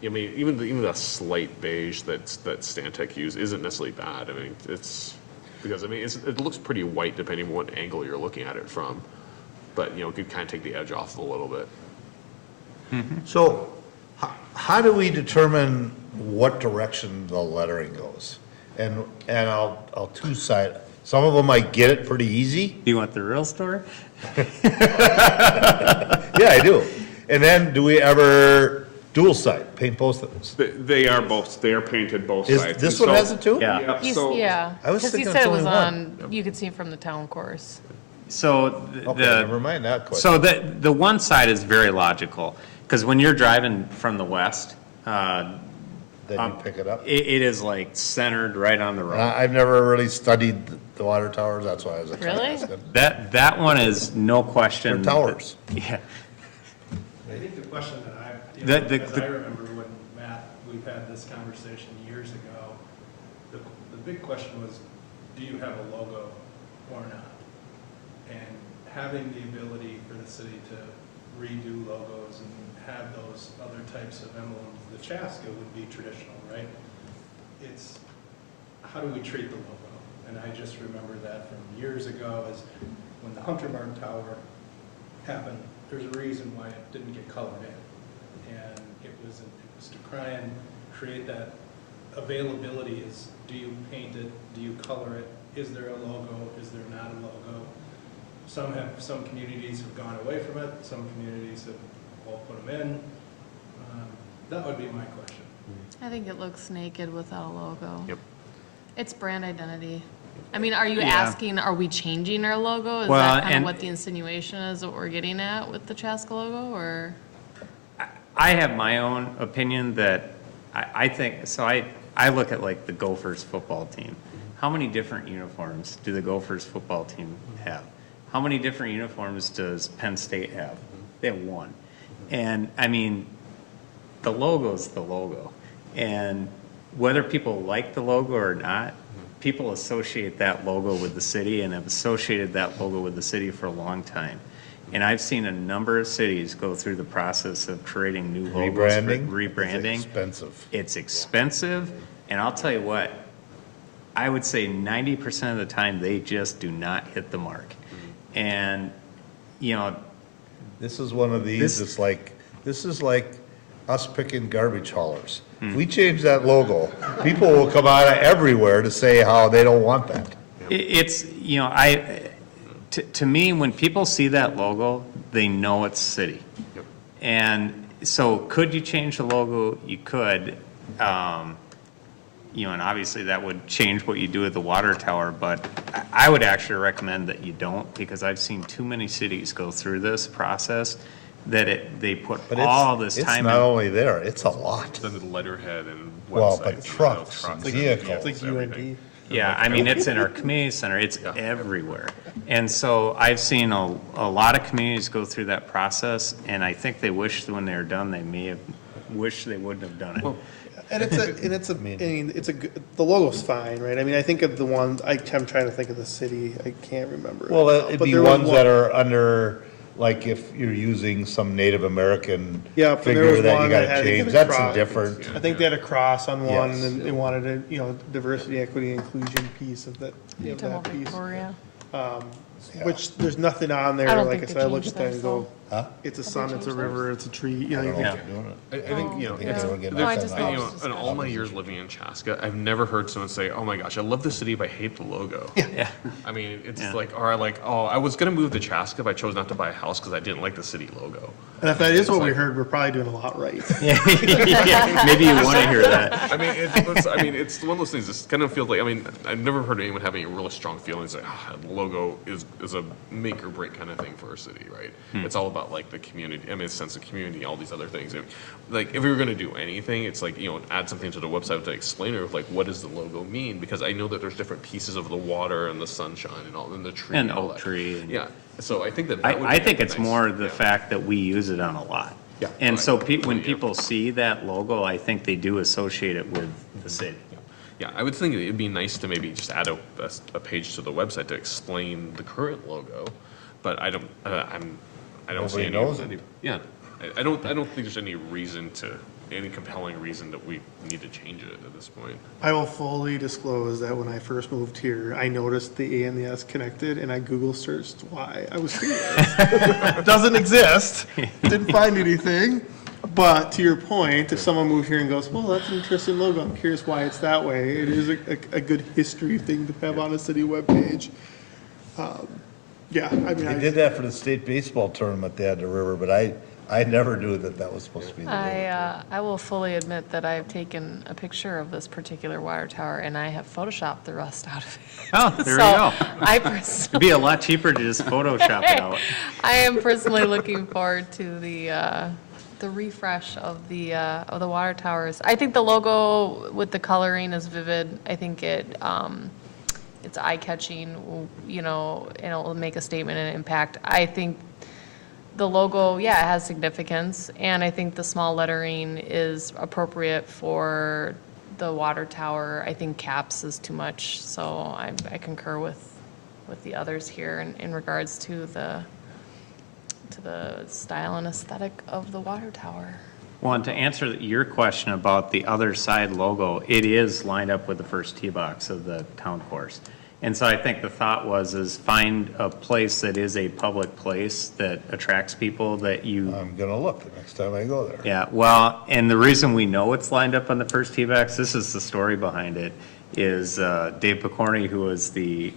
I mean, even the slight beige that Stantec used isn't necessarily bad. I mean, it's because I mean it looks pretty white depending on what angle you're looking at it from, but you know, it could kind of take the edge off a little bit. So, how do we determine what direction the lettering goes? And I'll two-side, some of them I get it pretty easy. Do you want the real story? Yeah, I do. And then, do we ever dual side, paint both of those? They are painted both Is, sides. this And one so- has it too? Yeah. Yep, He's, so- yeah, I was because he thinking said it's it was only on, you could see from the town course. So Okay, never mind that question. So the one side is very logical, because when you're driving from the west, Then you pick it up. it is like centered right on the road. I've never really studied the water towers, that's why I was kind of Really? asking. That one is no question. They're towers. Yeah. I think the question that as I remember when Matt, we've had this conversation years ago, the big question was, do you have a logo or not? And having the ability for the city to redo logos and have those other types of emblems, the Chaska would be traditional, right? It's, how do we treat the logo? And I just remember that from years ago is when the Hunter Martin Tower happened, there's a reason why it didn't get colored in. And it was to try and create that availability is, do you paint it, do you color it, is there a logo, is there not a logo? Some communities have gone away from it, some communities have all put them in. That would be my question. I think it looks naked without a logo. Yep. It's brand identity. I mean, are you Yeah. asking, are we changing our logo? Is Well, that kind of and- what the insinuation is, what we're getting at with the Chaska logo, or? I have my own opinion that I think, so I look at like the Gophers football team. How many different uniforms do the Gophers football team have? How many different uniforms does Penn State have? They have one. And I mean, the logo's the logo. And whether people like the logo or not, people associate that logo with the city and have associated that logo with the city for a long time. And I've seen a number of cities go through the process of creating new logos. Rebranding. It's expensive. It's expensive, and I'll tell you what, I would say 90% of the time, they just do not hit the mark. And, you know, This is one of these, This- this is like us picking garbage haulers. If we change that logo, people will come out of everywhere to say how they don't want that. it's, you know, to me, when people see that logo, they know it's city. Yep. And so could you change the logo? You could. and obviously that would change what you do with the water tower, but I would actually recommend that you don't, because I've seen too many cities go through this process that they put But all this it's time not in. only there, it's a lot. Then the letterhead and websites. Well, but and trucks, trucks, vehicles. It's like everything. UND. Yeah, I mean, it's in our community center, it's everywhere. And so I've seen a lot of communities go through that process, and I think they wish that when they were done, they may have wished they wouldn't have done it. And the logo's fine, right? I mean, I think of the ones, I'm trying to think of the city, I can't remember. Well, it'd But be there was ones that are under, like if you're using some Native American Yeah, but there figure was that you one that gotta had change, a that's a cross. different. I think they had a cross on one, Yes. and they wanted a, diversity, equity, inclusion piece of that, You of talking that about piece. Victoria? Which, there's nothing on there, I don't like I think said, I they look at that changed and go, theirs, Huh? it's a Have sun, they it's a changed river, it's a tree, you know, you I think, don't think they're doing it. I think, you know, Yeah. They were getting No, I upset just about thought you it know, was in all my years living in Chaska, I've never heard someone say, "Oh my gosh, I love the city, but I hate the logo." Yeah. I mean, it's Yeah. like, or like, oh, I was gonna move to Chaska, but I chose not to buy a house because I didn't like the city logo. and if that is what we like- heard, we're probably doing a lot right. Yeah, maybe you want to hear that. I mean, it's one of those things. It kind of feels like, I mean, I've never heard anyone having a really strong feelings like, the logo is a make or break kind of thing for a city, right? It's all about like the community. I mean, a sense of community, all these other things. Like if we were going to do anything, it's like, add something to the website to explain it, of like, what does the logo mean? Because I know that there's different pieces of the water and the sunshine and all, and the tree And all oak that. tree and- Yeah. So I think that would I be think a it's nice- more the yeah. fact that we use it on a lot. Yeah. And Right. so when Yeah. people see that logo, I think they do associate it with the city. Yeah, I would think it'd be nice to maybe just add a page to the website to explain the current logo, but I don't see Nobody any. knows it. Yeah, I don't think there's any compelling reason that we need to change it at this point. I will fully disclose that when I first moved here, I noticed the A and the S connected, and I Google searched why. I was curious. It doesn't exist, didn't find anything, but to your point, if someone moved here and goes, well, that's an interesting logo, I'm curious why it's that way, it is a good history thing to have on a city webpage. Yeah, I mean, They did that for the state baseball tournament they had at the river, but I never knew that was supposed to be the logo. I will fully admit that I've taken a picture of this particular water tower and I have photoshopped the rust out of it. Oh, there you So go. I It'd be a lot cheaper to just Photoshop it out. I am personally looking forward to the refresh of the water towers. I think the logo with the coloring is vivid. I think it's eye-catching, and it'll make a statement and impact. I think the logo, yeah, it has significance, and I think the small lettering is appropriate for the water tower. I think caps is too much, so I concur with the others here in regards to the style and aesthetic of the water tower. Well, and to answer your question about the other side logo, it is lined up with the first tee box of the town course. And so I think the thought is find a place that is a public place that attracts people that you. I'm gonna look the next time I go there. Yeah, well, and the reason we know it's lined up on the first tee box, this is the story behind it, is Dave Picorni, who was the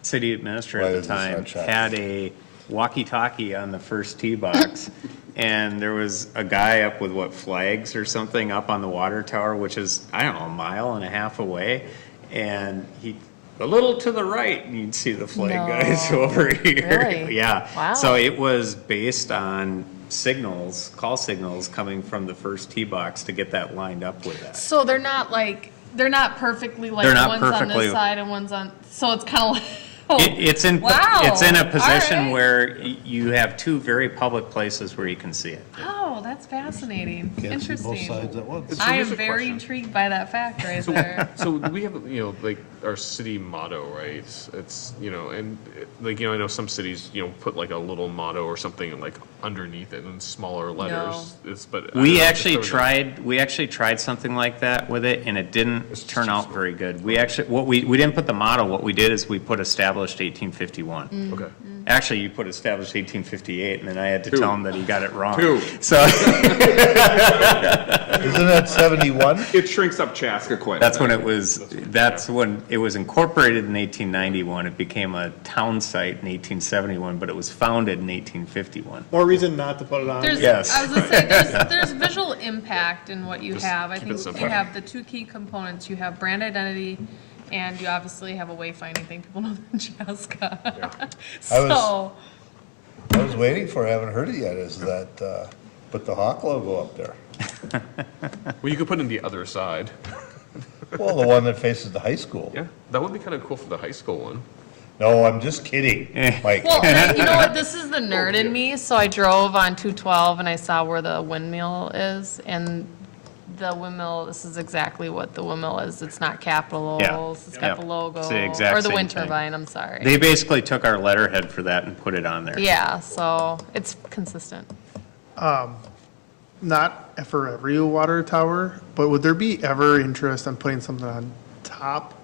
city administrator Why at is the this time, not shot? had a walkie-talkie on the first tee box. And there was a guy up with flags or something up on the water tower, which is, I don't know, a mile and a half away. And he, a little to the right, and you'd see the flag guys No. over here. Really? Yeah. Wow. So it was based on call signals coming from the first tee box to get that lined up with that. So they're not perfectly like They're not one's on perfectly- this side and one's on, so it's kind of like. It's in Wow. it's in a All position right. where you have two very public places where you can see it. Oh, that's fascinating. Can't see both Interesting. sides at once. I am here's a very question. intrigued by that fact right there. So we have, like our city motto, right? It's, and like, I know some cities, put like a little motto or something like underneath it in smaller letters. But I don't We know, actually just everything. tried something like that with it, and it didn't turn out very good. We didn't put the motto. What we did is we put established 1851. Okay. Actually, you put established 1858, and then I had to Two. tell him that he got it wrong. Two. So Isn't that 71? It shrinks up Chaska quite a that's bit. when it was incorporated in 1891. It became a town site in 1871, but it was founded in 1851. More reason not to put it on. There's, Yes. I was gonna say, there's visual impact in what you Just have. I keep it think simple. you have the two key components. You have brand identity, and you obviously have a wayfinding thing. People know the Chaska. So, I was waiting for, I haven't heard it yet, is that, put the Hawk logo up there. Well, you could put in the other side. Well, the one that faces the high school. Yeah, that would be kind of cool for the high school one. No, I'm just kidding, Mike. well, you know what? This is the nerd in me. So I drove on 212 and I saw where the windmill is, and the windmill. This is exactly what the windmill is. It's not capitals. Yeah. It's got Yep. the logo, It's the exact or the same wind thing. turbine. I'm sorry. They basically took our letterhead for that and put it on there. Yeah. So it's consistent. Not for every water tower, but would there be ever interest in putting something on top,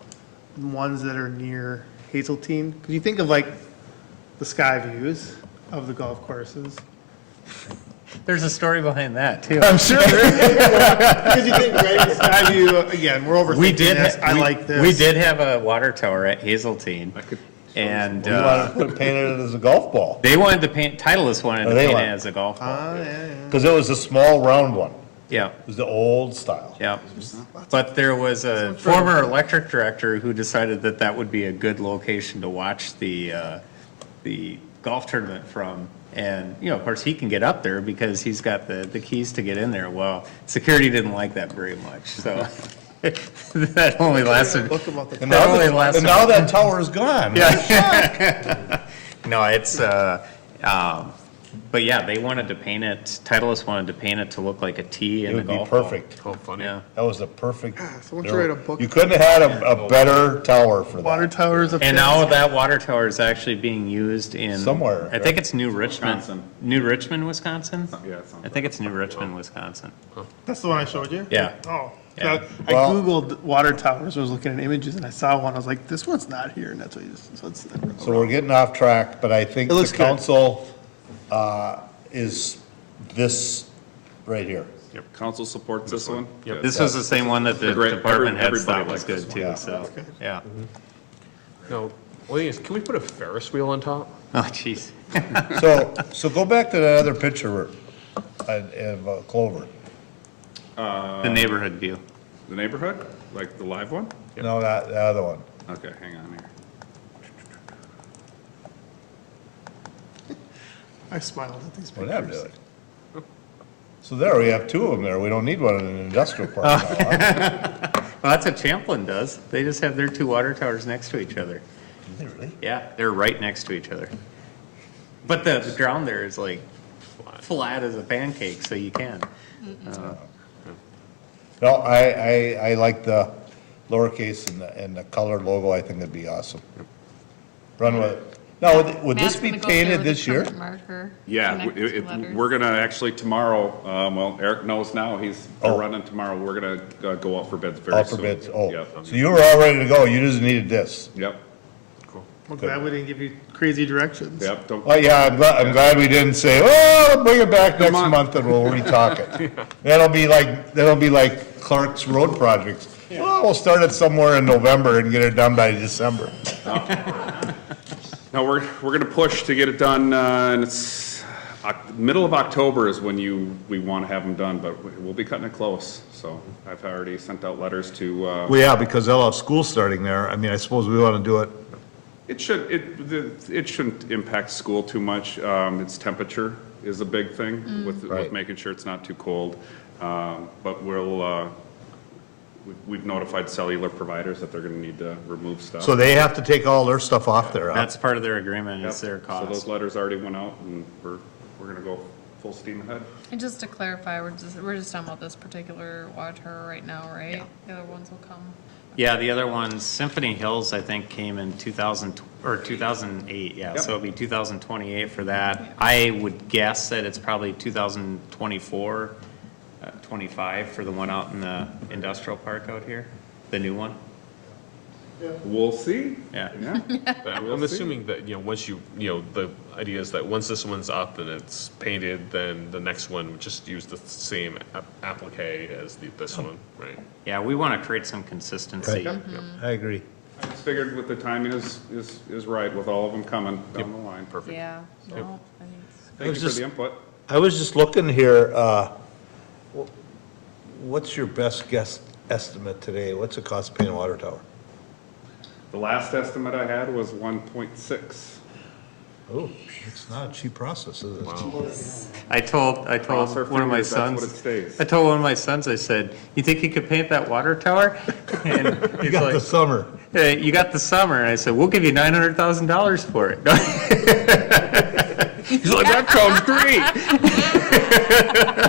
ones that are near Hazeltine? Because you think of like the sky views of the golf courses. There's a story behind that, too. I'm sure there is. Because you think, right, the sky view, again, we're overthinking this. I like this. We did have a water tower at Hazeltine, and You wanted to put painted it as a golf ball, they wanted to paint, Titleist wanted to Oh, they paint it want- as a golf ball. Ah, yeah, yeah. because it was a small round one. Yeah, It was the old style. yeah. But there was a former electric director who decided that that would be a good location to watch the golf tournament from. And, you know, of course, he can get up there because he's got the keys to get in there. Well, security didn't like that very much, so that only lasted, Look about the. And that now, only and lasted. now that tower is gone. No, it's, but yeah, they wanted to paint it, Titleist wanted to paint it to look like a T in It the would be golf ball. perfect. Oh, funny. Yeah. That was the perfect. so why don't you write a book? You couldn't have had a better tower for Water that. towers up And there. now that water tower is actually being used in. Somewhere, I think it's New Richmond. Wisconsin. New Richmond, Wisconsin? Yeah, it sounds I think it's New Richmond, Wisconsin. That's the one I showed you? Yeah. Oh. Yeah. I Well- Googled water towers, I was looking at images, and I saw one, I was like, this one's not here, and that's what you, so it's. So we're getting off track, but I think It the looks good. council, is this right here. Council supports this one? Yep. This was the same one that the Great. department heads Everybody thought was likes good this too, Yeah. so, yeah. No, well, thing is, can we put a Ferris wheel on top? Oh, jeez. So go back to that other picture of Clover. The neighborhood view. The neighborhood, like the live one? No, not the other one. Okay, hang on here. I smiled at these Well, that pictures. really. So there, we have two of them there. We don't need one in an industrial park now, huh? Well, that's what Champlin does. They just have their two water towers next to each other. Really? Yeah, they're right next to each other. But the ground there is like flat as a pancake, so you can. No, I like the lowercase and the colored logo. I think that'd be awesome. Run with it. Now, would this Matt's be gonna go there painted with a this year? permanent marker, Yeah, connect the two letters. we're gonna actually tomorrow, well, Eric knows now, he's Oh. running tomorrow, we're gonna go out for bids very All soon. for bids, oh. Yep, So you were all ready to go. You just needed this. yep, I'm glad we didn't give you crazy directions. yep, don't, Oh, yeah, I'm glad we didn't say, oh, bring it back next on. month and we'll retalk it. That'll be like Clark's road projects. Well, we'll start it somewhere in November and get it done by December. no, we're gonna push to get it done, and it's, middle of October is when we wanna have them done, but we'll be cutting it close, so I've already sent out letters to, Well, yeah, because they'll have school starting there. I mean, I suppose we want to do it. it shouldn't impact school too much, its temperature is a big thing with Right. making sure it's not too cold, but we've notified cellular providers that they're gonna need to remove stuff. So they have to take all their stuff off there, huh? That's part of their agreement, Yep. is their So those cost. letters already went out, and we're gonna go full steam ahead. And just to clarify, we're just talking about this particular water tower right now, right? The other ones will come. Yeah, the other ones, Symphony Hills, I think, came in 2000, or 2008, yeah, Yep. so it'll be 2028 for that. I would guess that it's probably 2024, 25 for the one out in the industrial park out here, the new one. We'll see. Yeah. But I'm assuming that, once the idea is that once this one's up and it's painted, then the next one would just use the same applique as this one, right? Yeah, we want to create some consistency. I agree. I just figured with the timing is right, with all of them coming down the line. Perfect. Yeah. No, I think Thank you for the input. I was just looking here, what's your best guess estimate today? What's it cost to paint a water tower? The last estimate I had was 1.6. Oh, it's not a cheap process, is it? I told Cross our one of my fingers, that's what sons, it stays. I told one of my sons, I said, you think you could paint that water tower? And You he's got the like, summer. "Hey, you got the summer. And I said, we'll give you $900,000 for it. He's like, that sounds great.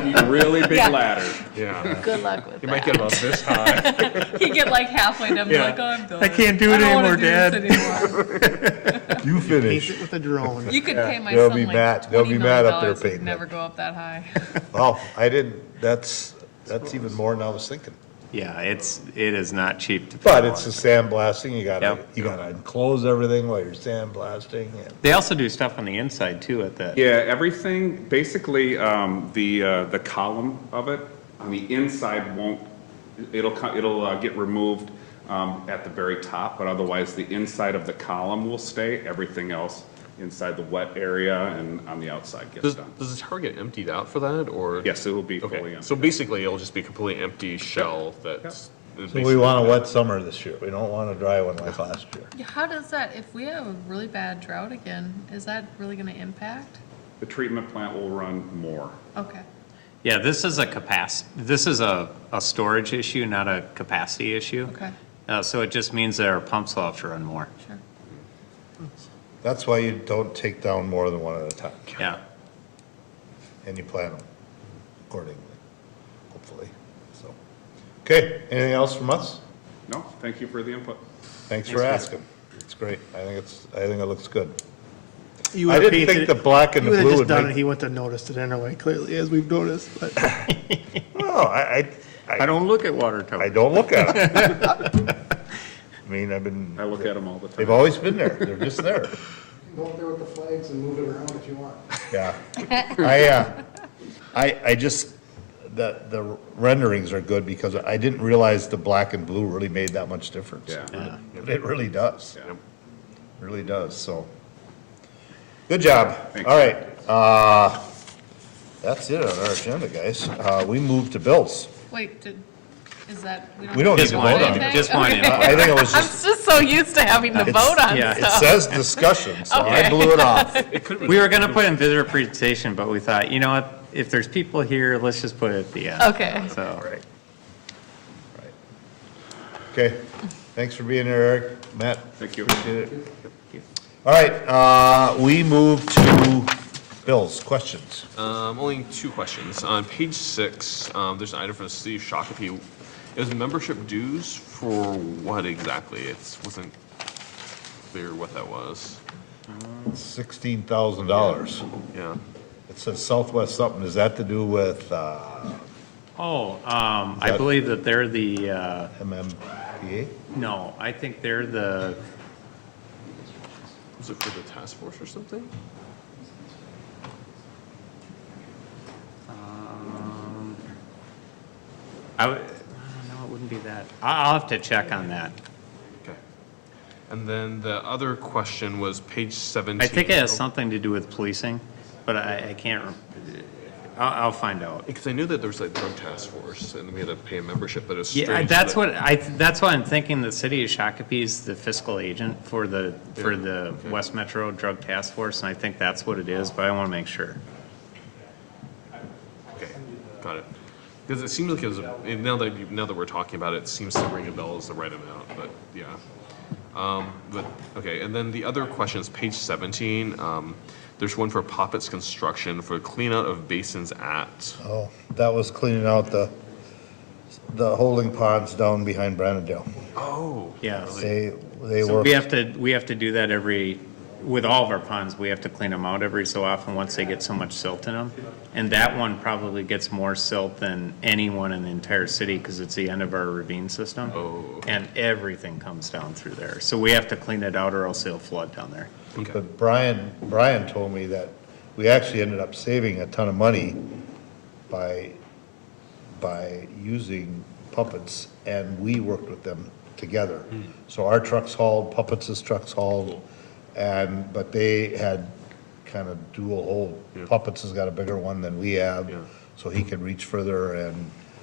You need a really big Yeah. ladder. Yeah. good luck with You that. might get about this high. You get like halfway done, be Yeah. like, oh, I'm done. I can't do it I don't wanna anymore, do this anymore. You Paint finish. it with a drone. You could pay my They'll son be like mad- they'll be $20 mad up there million, painting he'd never go up that high. Oh, I didn't, that's even more than I was thinking. Yeah, it is not cheap to paint. But it's the sandblasting, you Yep. gotta enclose everything while you're sandblasting. And They also do stuff on the inside too at the, Yeah, everything, basically, the column of it, on the inside won't, it'll get removed at the very top, but otherwise the inside of the column will stay. Everything else inside the wet area and on the outside gets done. Does the tower get emptied out for that, or? Yes, it will be fully Okay, empty. so basically it'll just be a completely empty shell that's. So we want a wet summer this year. We don't want a dry one like last year. Yeah, how does that, if we have a really bad drought again, is that really gonna impact? The treatment plant will run more. Okay, yeah, this is a storage issue, not a capacity issue. okay, So it just means that our pumps will have to run more. sure. That's why you don't take down more than one at a time, Yeah. and you plan them accordingly, hopefully, so. Okay, anything else from us? No, thank you for the input. Thanks for asking. It's great. I think it looks good. You I would've didn't think painted the it- black and the You would blue have would just done it, make. he wouldn't have noticed it anyway, clearly, as we've noticed, but. Well, I don't look at water I towers. don't look at it. I mean, I look at them all the time. they've always been there. They're just there. Go up there with the flags and move it around if you want. Yeah. I just, the renderings are good because I didn't realize the black and blue really made that much difference. Yeah. It really does. Yeah. Really does, so. Good job. Thanks. All right, that's it on our agenda, guys. We moved to bills. Wait, is that? We don't need Just to one, vote on it. just one. Okay. I think it was I'm just, just so used to having to vote on yeah. it stuff. says discussion, so I Okay. blew it off. We were gonna put in visitor presentation, but we thought, you know what, if there's people here, let's just put it at the end. Okay. So, Okay, thanks for being here, Eric. Matt? Thank you. Appreciate it. All right, we move to bills, questions. Only two questions. On page 6, there's an item from the city of Shakopee. It was membership dues for what exactly? It wasn't clear what that was. $16,000. Yeah. It says Southwest something. Is that to do with I believe that they're the, MMPA? no, I think they're the, Was it for the task force or something? no, it wouldn't be that. I'll have to check on that. Okay. And then the other question was page 17. I think it has something to do with policing, but I can't, I'll find out. Because I knew that there was like drug task force and we had to pay a membership, but it's Yeah, strange. that's that- that's why I'm thinking the city of Shakopee is the fiscal agent for the West Metro Drug Task Force, and I think that's what it is, but I want to make sure. Okay, got it. Because it seems like it was, now that we're talking about it, it seems to ring a bell as the right amount, but yeah. But, okay, and then the other question is page 17. There's one for Poppets Construction for cleanout of basins at, Oh, that was cleaning out the holding ponds down behind Brannondale. oh. Yeah. They So were, we have to do that every with all of our ponds, we have to clean them out every so often once they get so much silt in them. And that one probably gets more silt than anyone in the entire city because it's the end of our ravine system. Oh. And everything comes down through there. So we have to clean it out or else it'll flood down there. But Brian told me that we actually ended up saving a ton of money by using Puppets, and we worked with them together. So our trucks hauled, Puppets' trucks hauled, but they had kind of dual hold. Puppets has got a bigger one than we have, so he could reach further,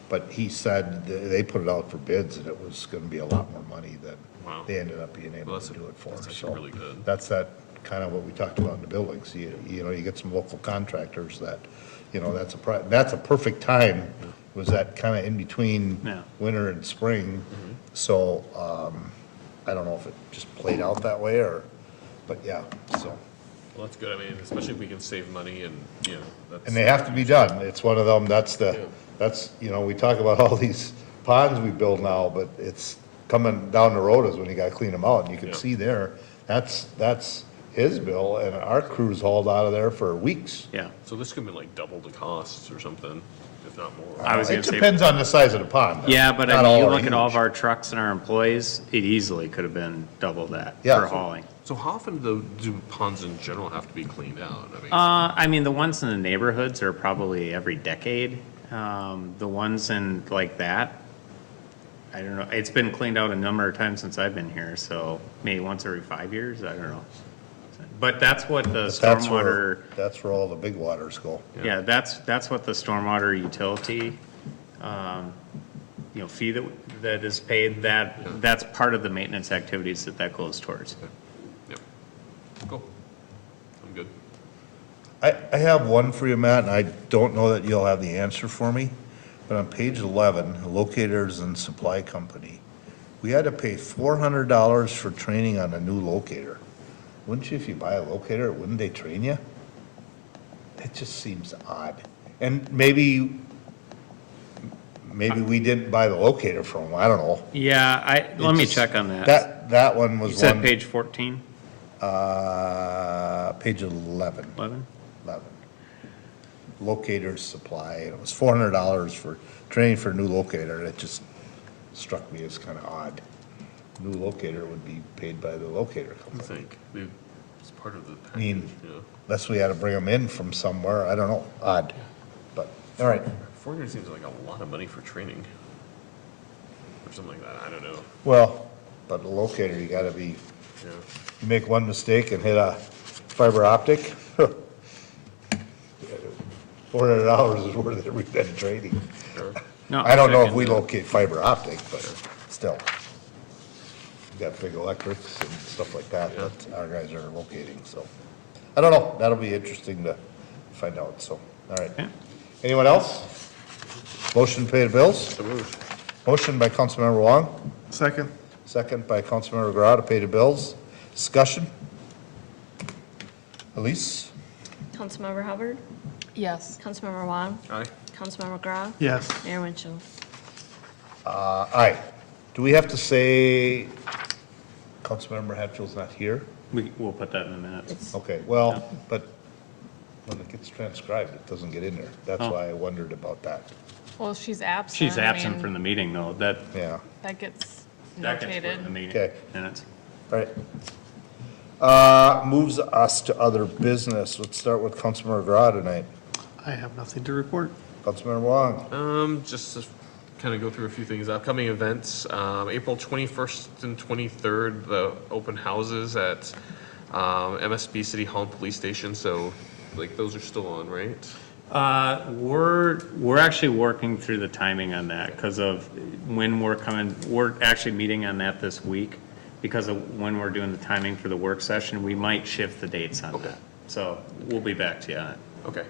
but he said they put it out for bids, and it was gonna be a lot more money than Wow. they ended up being able Well, to do it for. that's actually So really good. that's that, kind of what we talked about in the buildings. You know, you get some local contractors that, you know, that's a perfect time, was that kind of in between Yeah. winter and spring. So, I don't know if it just played out that way but yeah, so. Well, that's good. I mean, especially if we can save money and, you know, that's. And they have to be done. It's one of them, you know, we talk about all these ponds we build now, but it's coming down the road is when you gotta clean them out. And you can Yeah. see there, that's his bill, and our crews hauled out of there for weeks. Yeah. So this could be like double the costs or something, if not more. I was gonna It say. depends on the size of the pond. though. Yeah, but Not I mean, all you are look at all of huge. our trucks and our employees, it easily could have been double that Yeah. for hauling. So how often do ponds in general have to be cleaned out? I mean, the ones in the neighborhoods are probably every decade. The ones in like that, I don't know, it's been cleaned out a number of times since I've been here, so maybe once every 5 years, I don't know. But that's what the stormwater, That's where all the big waters go. yeah, that's what the stormwater utility, fee that is paid, that's part of the maintenance activities that goes towards. Yep. Cool. I'm good. I have one for you, Matt, and I don't know that you'll have the answer for me, but on page 11, locators and supply company, we had to pay $400 for training on a new locator. Wouldn't you, if you buy a locator, wouldn't they train you? That just seems odd. And maybe we didn't buy the locator from them, I don't know. Yeah, let me just- check on that. That one was You said one, page 14, page 11. 11? 11. Locators supply, and it was $400 for training for a new locator, and it just struck me as kind of odd. New locator would be paid by the locator I company. think it's part of the package. I mean, Yeah. unless we had to bring them in from somewhere, I don't know, odd. But, all right, 400 seems like a lot of money for training. Or something like that, I don't know. well, but a locator, you gotta be, Yeah. you make one mistake and hit a fiber optic, $400 is worth every bit of training. Sure. No, I don't know if check we into it. locate fiber optic, but still. We got big electrics and stuff like that, that our guys are locating, so. I don't know, that'll be interesting to find out, so, all right. Okay. Anyone else? Motion to pay the bills? So moved. Motion by Councilmember Wong, Second. second by Councilmember Grau to pay the bills. Discussion? Elise? Councilmember Hubbard, Yes. Councilmember Wong, Aye. Councilmember Grau, Yes. Mayor Winchell. Aye. Do we have to say Councilmember Hatfield's not here? We'll put that in the minutes. Okay, well, but when it gets transcribed, it doesn't get in there. That's Oh. why I wondered about that. Well, she's absent. She's I absent mean, from the meeting, though. That Yeah, That gets gets put in the notated. meeting Okay. minutes. all right. Moves us to other business. Let's start with Councilmember Grau tonight. I have nothing to report. Councilmember Wong. Just to kind of go through a few things, upcoming events, April 21st and 23rd, the open houses at MSP City Hall and Police Station, so like those are still on, right? We're actually working through the timing on that because of when we're coming, we're actually meeting on that this week. Because of when we're doing the timing for the work session, we might shift the dates on that. So we'll be back to you on it. Okay,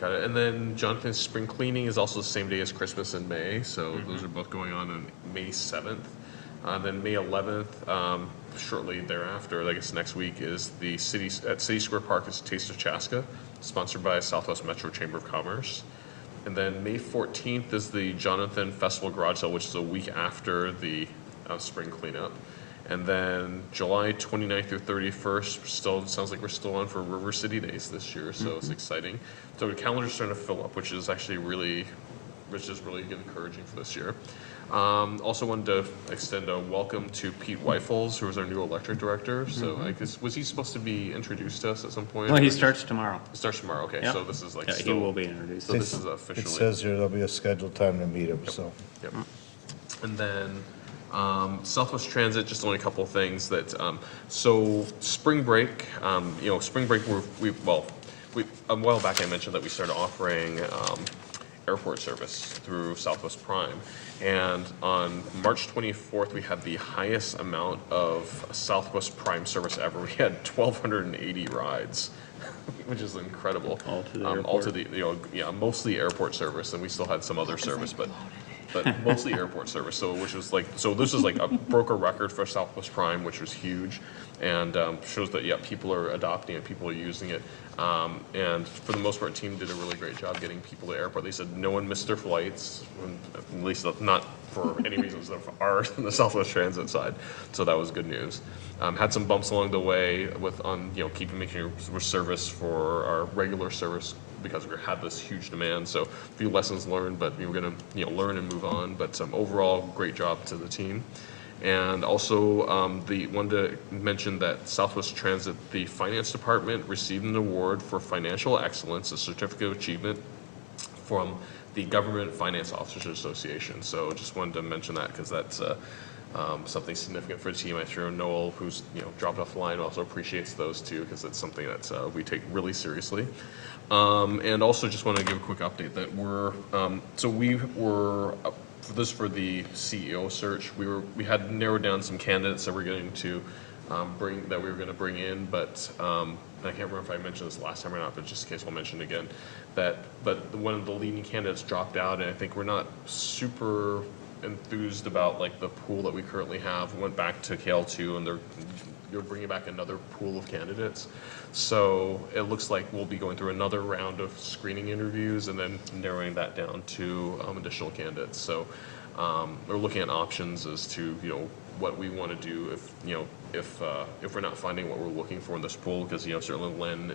got it. And then Jonathan's spring cleaning is also the same day as Christmas in May, so Mm-hmm. those are both going on May 7th. Then May 11th, shortly thereafter, I guess next week, is the at City Square Park is Taste of Chaska, sponsored by Southwest Metro Chamber of Commerce. And then May 14th is the Jonathan Festival Garage Sale, which is a week after the spring cleanup. And then July 29th through 31st, still, sounds like we're still on for River City Days this year, so it's exciting. So the calendar's starting to fill up, which is really encouraging for this year. Also wanted to extend a welcome to Pete Weifels, who is our new electric director. So I guess, was he supposed to be introduced to us at some point? Well, he starts tomorrow. He starts tomorrow, okay, Yep. so this is like Yeah, he still. will be introduced. So this is It officially. says here there'll be a scheduled time to meet him, so. Yep. And then Southwest Transit, just only a couple of things that, so spring break, spring break, a while back I mentioned that we started offering airport service through Southwest Prime. And on March 24th, we had the highest amount of Southwest Prime service ever. We had 1,280 rides, which is incredible. All to the All airport. to the, mostly airport service, and we still had some other service, but mostly airport service. So, which was like, so this is like broke a record for Southwest Prime, which was huge, and shows that people are adopting it, people are using it, and for the most part, team did a really great job getting people to the airport. They said no one missed their flights, at least not for any reasons that are on the Southwest Transit side. So that was good news. Had some bumps along the way making sure we're service for our regular service, because we had this huge demand. So a few lessons learned, but we were going to learn and move on. But overall, great job to the team. And also, wanted to mention that Southwest Transit, the finance department, received an award for financial excellence, a certificate of achievement from the Government Finance Officers Association. So just wanted to mention that because that's something significant for the team. I'm sure Noel, who's dropped off the line, also appreciates those too, because it's something that we take really seriously. And also just want to give a quick update that for the CEO search, we had narrowed down some candidates that we're going to bring in, but I can't remember if I mentioned this last time or not, but just in case we'll mention it again, but one of the leading candidates dropped out, and I think we're not super enthused about the pool that we currently have. We went back to KL2, and you're bringing back another pool of candidates. So it looks like we'll be going through another round of screening interviews and then narrowing that down to additional candidates. So we're looking at options as to what we want to do if we're not finding what we're looking for in this pool, because certainly Len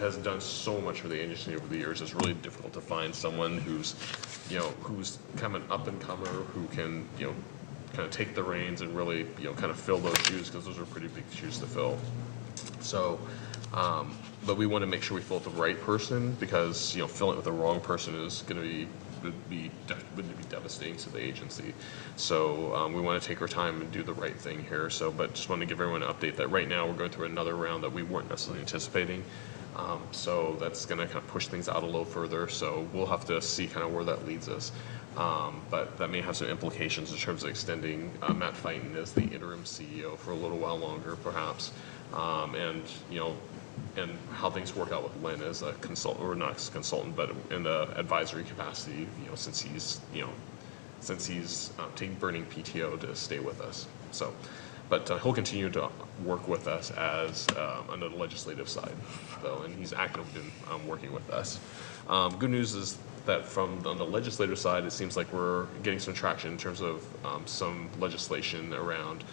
has done so much for the agency over the years. It's really difficult to find someone who's kind of an up and comer who can kind of take the reins and really kind of fill those shoes, because those are pretty big shoes to fill. So but we want to make sure we fill it the right person, because filling it with the wrong person is going to be devastating to the agency. So we want to take our time and do the right thing here. So, but just want to give everyone an update that right now we're going through another round that we weren't necessarily anticipating. So that's going to kind of push things out a little further. So we'll have to see kind of where that leads us. But that may have some implications in terms of extending Matt Fighton as the interim CEO for a little while longer, perhaps. And how things work out with Lynn as a consultant, or not as a consultant, but in the advisory capacity, since he's taking burning PTO to stay with us. So, but he'll continue to work with us as on the legislative side, though, and he's active in working with us. Good news is that on the legislative side, it seems like we're getting some traction in terms of some legislation around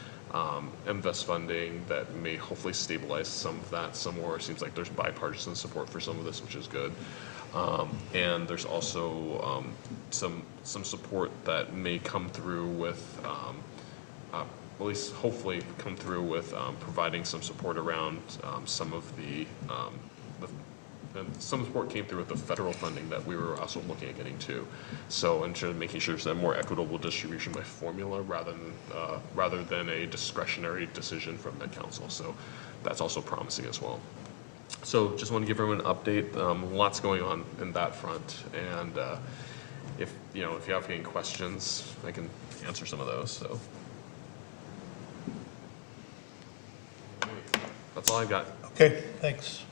invest funding that may hopefully stabilize some of that some more. It seems like there's bipartisan support for some of this, which is good. And there's also some support that may come through with, at least hopefully come through with providing some support around some of the and some support came through with the federal funding that we were also looking at getting to. So in terms of making sure there's a more equitable distribution by formula rather than a discretionary decision from Med Council. So that's also promising as well. So just want to give everyone an update. Lots going on in that front, and if you have any questions, I can answer some of those. So that's all I've got. Okay, thanks.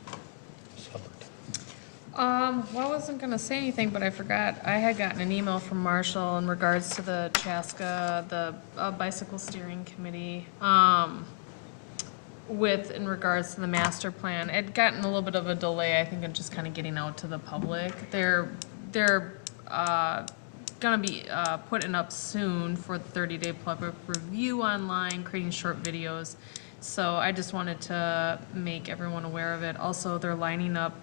Well, I wasn't gonna say anything, but I forgot. I had gotten an email from Marshall in regards to the Chaska, the bicycle steering committee, in regards to the master plan. It'd gotten a little bit of a delay, I think, in just kind of getting out to the public. They're gonna be putting up soon for the 30-day public review online, creating short videos. So I just wanted to make everyone aware of it. Also, they're lining up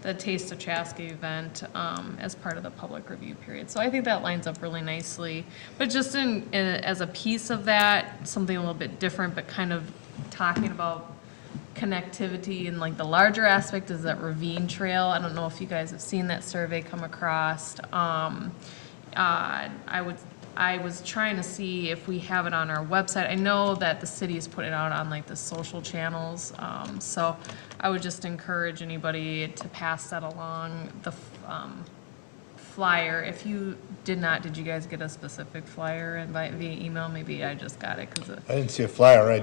the Taste of Chaska event as part of the public review period. So I think that lines up really nicely. But just as a piece of that, something a little bit different, but kind of talking about connectivity and like the larger aspect is that ravine trail. I don't know if you guys have seen that survey come across. I was trying to see if we have it on our website. I know that the city has put it out on like the social channels. So I would just encourage anybody to pass that along, the flyer. If you did not, did you guys get a specific flyer invite via email? Maybe I just got it because I didn't see a flyer,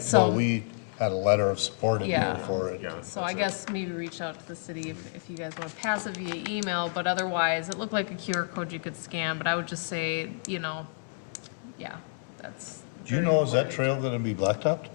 So- we had a letter of support in Yeah. here for it. So I guess maybe reach out to the city if you guys want to pass it via email, but otherwise, it looked like a QR code you could scan, but I would just say, yeah, that's. Do you very know, is that important. trail gonna be blacktopped?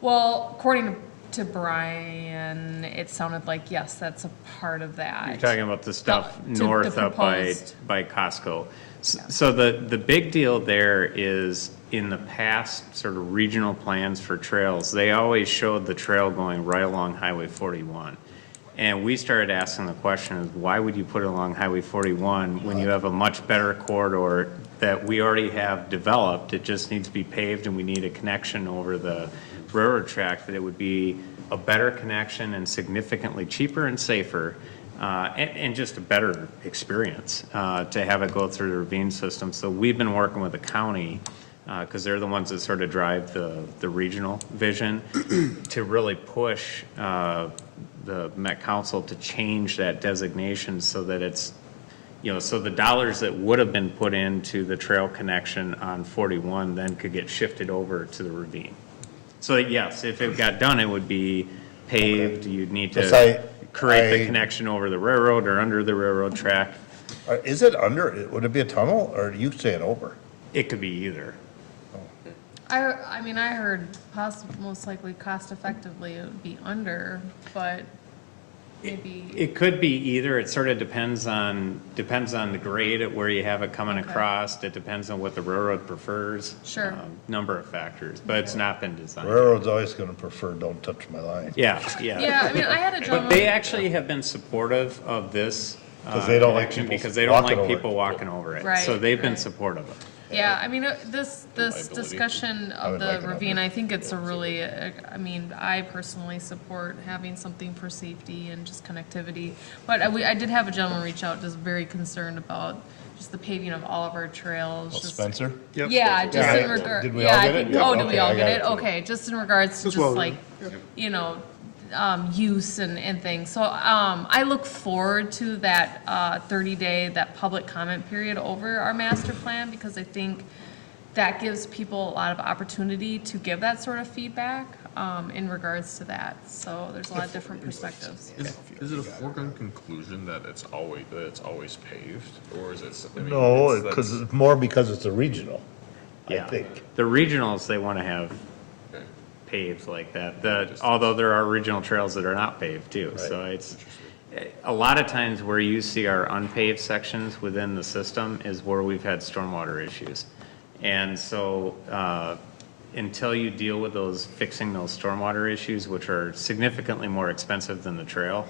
Well, according to Brian, it sounded like, yes, that's a part of that. You're talking about the stuff The- to- north the up by proposed- Costco. Yeah. So the big deal there is, in the past sort of regional plans for trails, they always showed the trail going right along Highway 41. And we started asking the question is, why would you put it along Highway 41 when you have a much better corridor that we already have developed? It just needs to be paved and we need a connection over the railroad track, that it would be a better connection and significantly cheaper and safer, and just a better experience to have it go through the ravine system. So we've been working with the county, because they're the ones that sort of drive the regional vision, to really push the Met Council to change that designation so that it's, so the dollars that would have been put into the trail connection on 41 then could get shifted over to the ravine. So yes, if it got done, it would be paved, you'd need Yes, to create the connection over the railroad or under the railroad track. Is it under, would it be a tunnel, or are you saying over? It could be either. I mean, I heard most likely cost effectively it would be under, but maybe. It could be either. It sort of depends on the grade at where you have it coming Okay. across. It depends on what the railroad prefers. Sure. Number of factors, but it's not been designed. Railroad's always gonna prefer, don't touch my line. Yeah. Yeah, I mean, I had a But gentleman. they actually have been supportive of this 'Cause they don't like connection people because they don't walking like over it. people walking over it. Right, So they've been right. supportive of it. Yeah, I mean, this Liability. discussion I of would the like it ravine, I think it's a really, I mean, I personally support having something for safety and just connectivity. But I did have a gentleman reach out, just very concerned about just the paving of all of our trails. Well, just- Spencer? Yep. Yeah, just Yeah, in regard, did we yeah, all I get it? think, Yeah, oh, did we okay, all I get got it? it too. Okay, just in regards to Just just well like, use and things. So, I look forward to that, 30-day, that public comment period over our master plan, because I think that gives people a lot of opportunity to give that sort of feedback, in regards to that. So there's a lot of different perspectives. Is it a foregone conclusion that it's always paved, or is it? I mean, No, it's- because it's more because it's a regional, I Yeah. think. The regionals, they want to have Okay. paved like that. Although there are regional trails that are not paved too. So it's, a lot of times where you see our unpaved sections within the system is where we've had stormwater issues. And so, until you deal with fixing those stormwater issues, which are significantly more expensive than the trail,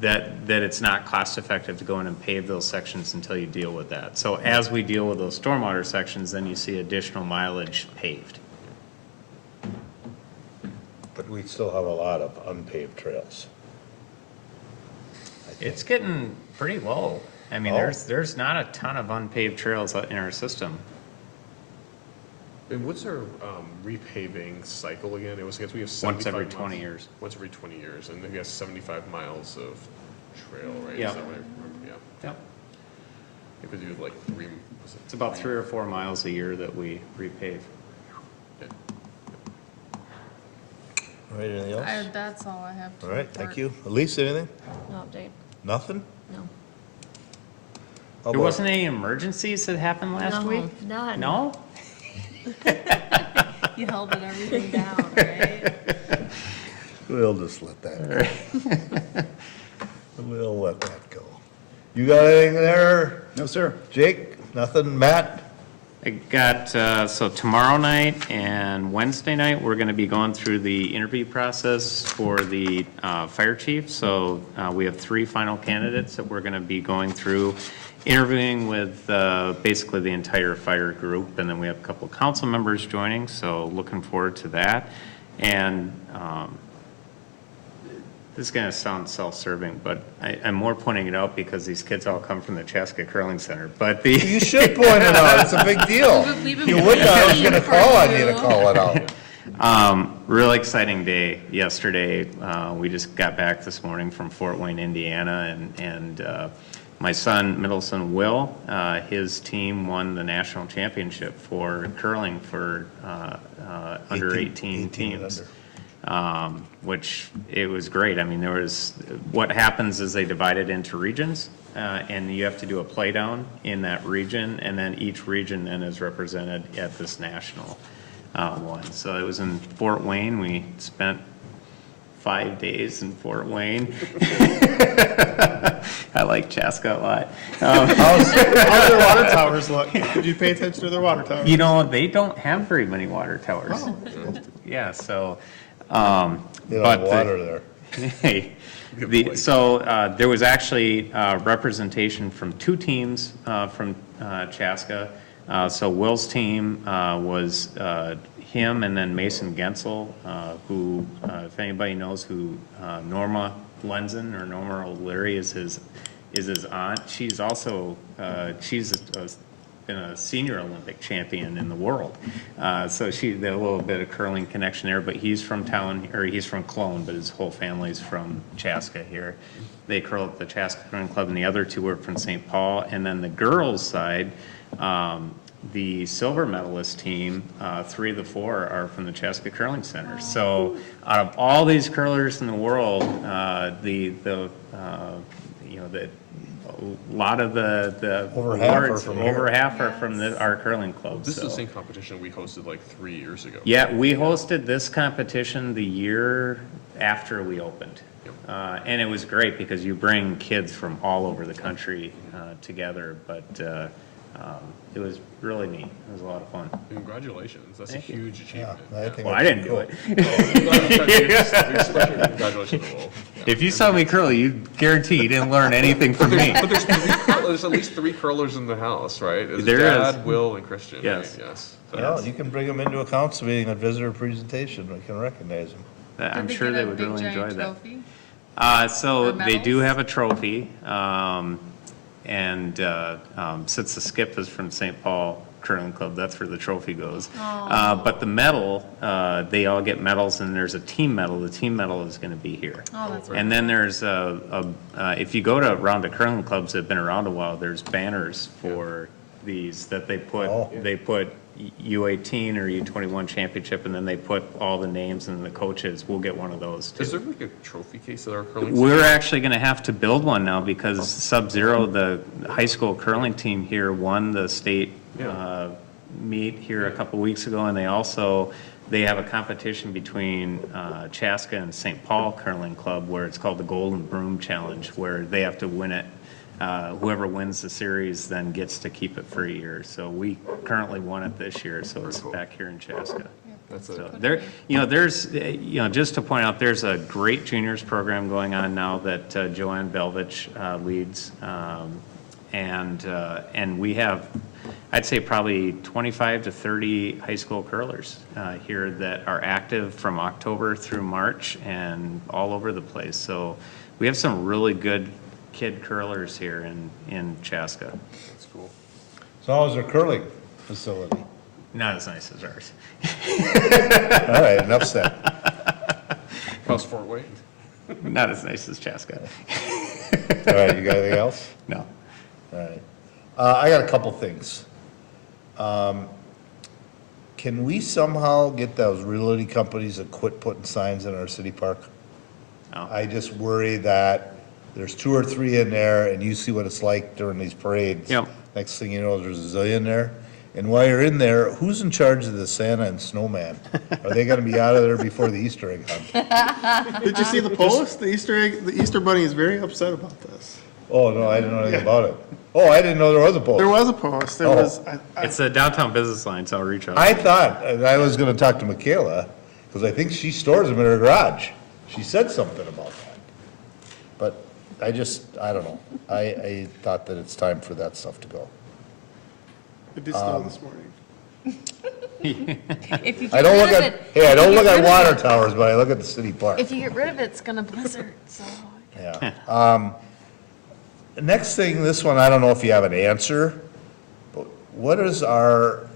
that it's not cost effective to go in and pave those sections until you deal with that. So as we deal with those stormwater sections, then you see additional mileage paved. But we still have a lot of unpaved trails. It's getting pretty low. I mean, Oh. there's not a ton of unpaved trails in our system. And what's our repaving cycle again? It was, I guess we have Once 75 every miles. 20 years. Once every 20 years, and then we have 75 miles of trail, right? Yeah. Is that what I remember? Yeah. Yep. If we do like three, was it? It's about 3 or 4 miles a year that we repave. Yeah. All right, anything else? That's all I have to All right, report. thank you. Elise, anything? No update, Nothing? no. How There about- wasn't any emergencies that happened last No, week? none. No? You held everything down, right? We'll just let that go. We'll let that go. You got anything there? No, sir. Jake? Nothing? Matt? I got, so tomorrow night and Wednesday night, we're going to be going through the interview process for the fire chief. So we have 3 final candidates that we're going to be going through, interviewing with basically the entire fire group. And then we have a couple of council members joining, so looking forward to that. And this is going to sound self-serving, but I'm more pointing it out because these kids all come from the Chaska Curling Center. But You should point it out. It's a big deal. You would not. I was going to call on you to call it out. Really exciting day yesterday. We just got back this morning from Fort Wayne, Indiana, and my son, middle son Will, his team won the national championship for curling for under 18 teams. Which it was great. I mean, what happens is they divide it into regions, and you have to do a play down in that region, and then each region then is represented at this national one. So it was in Fort Wayne. We spent 5 days in Fort Wayne. I like Chaska a lot. How's their water towers look? Did you pay attention to their water towers? You know, they don't have very many water towers. Yeah, so. They don't have water there. There was actually representation from 2 teams from Chaska. So Will's team was him and then Mason Gensel, who, if anybody knows who Norma Lenzen or Norma O'Leary is his aunt. She's also been a senior Olympic champion in the world. So a little bit of curling connection there, but he's from town, or he's from Cologne, but his whole family's from Chaska here. They curl at the Chaska Curling Club, and the other 2 were from St. Paul. And then the girls' side, the silver medalist team, 3 of the 4 are from the Chaska Curling Center. So out of all these curlers in the world, a lot of the Over half are awards, from over here. half are from our curling club. This is so. the same competition we hosted like 3 years ago. Yeah, we hosted this competition the year after we opened. And it was great because you bring kids from all over the country together, but it was really neat. It was a lot of fun. Congratulations. That's Thank a you. huge achievement. I think Well, I didn't do it. Congratulations to all. If you saw me curl, you guarantee you didn't learn anything from me. But there's at least 3 curlers in the house, right? It's There Dad, is. Will, and Christian. Yes. Right? Yes. So Well, you can bring them into a council meeting, a visitor presentation. We can recognize them. I'm sure they would really enjoy that. Trophy? So Or they do medals? have a trophy, and since the skip is from St. Paul Curling Club, that's where the trophy goes. But the medal, they all get medals, and there's a team medal. The team medal is going to be here. Oh, that's And then there's if you go to around the curling clubs that have been around a while, there's banners for these that they put. Oh. They put U18 or U21 championship, and then they put all the names and the coaches. We'll get one of those too. Is there like a trophy case at our curling? We're actually going to have to build one now because Sub-Zero, the high school curling team here, won the state meet here a couple weeks ago, and they have a competition between Chaska and St. Paul Curling Club where it's called the Golden Broom Challenge, where they have to win it. Whoever wins the series then gets to keep it for a year. So we currently won it this year, so it's back here in Chaska. That's So it. there, just to point out, there's a great juniors program going on now that Joanne Belvich leads, and we have, I'd say probably 25 to 30 high school curlers here that are active from October through March and all over the place. So we have some really good kid curlers here in Chaska. That's cool. So how is their curling facility? Not as nice as ours. All right, enough said. How's Fort Wayne? Not as nice as Chaska. All right, you got anything else? No. All right. I got a couple things. Can we somehow get those realty companies to quit putting signs in our city park? No. I just worry that there's 2 or 3 in there, and you see what it's like during these parades. Yep. Next thing you know, there's a zillion there. And while you're in there, who's in charge of the Santa and snowman? Are they gonna be out of there before the Easter egg hunt? Did you see the post? The Easter bunny is very upset about this. Oh, no, I didn't know anything about it. Oh, I didn't know there was a post. There was a post, there Oh. was, It's a downtown business line, so I'll reach out. I thought, and I was gonna talk to Michaela, because I think she stores them in her garage. She said something about that. But I don't know. I thought that it's time for that stuff to go. it did snow this morning. If you I get don't rid look of at, it. hey, I if don't you look get at rid of water it- towers, but I look at the city park. If you get rid of it, it's gonna blizzard, so. Yeah. The next thing, this one, I don't know if you have an answer, but what is our,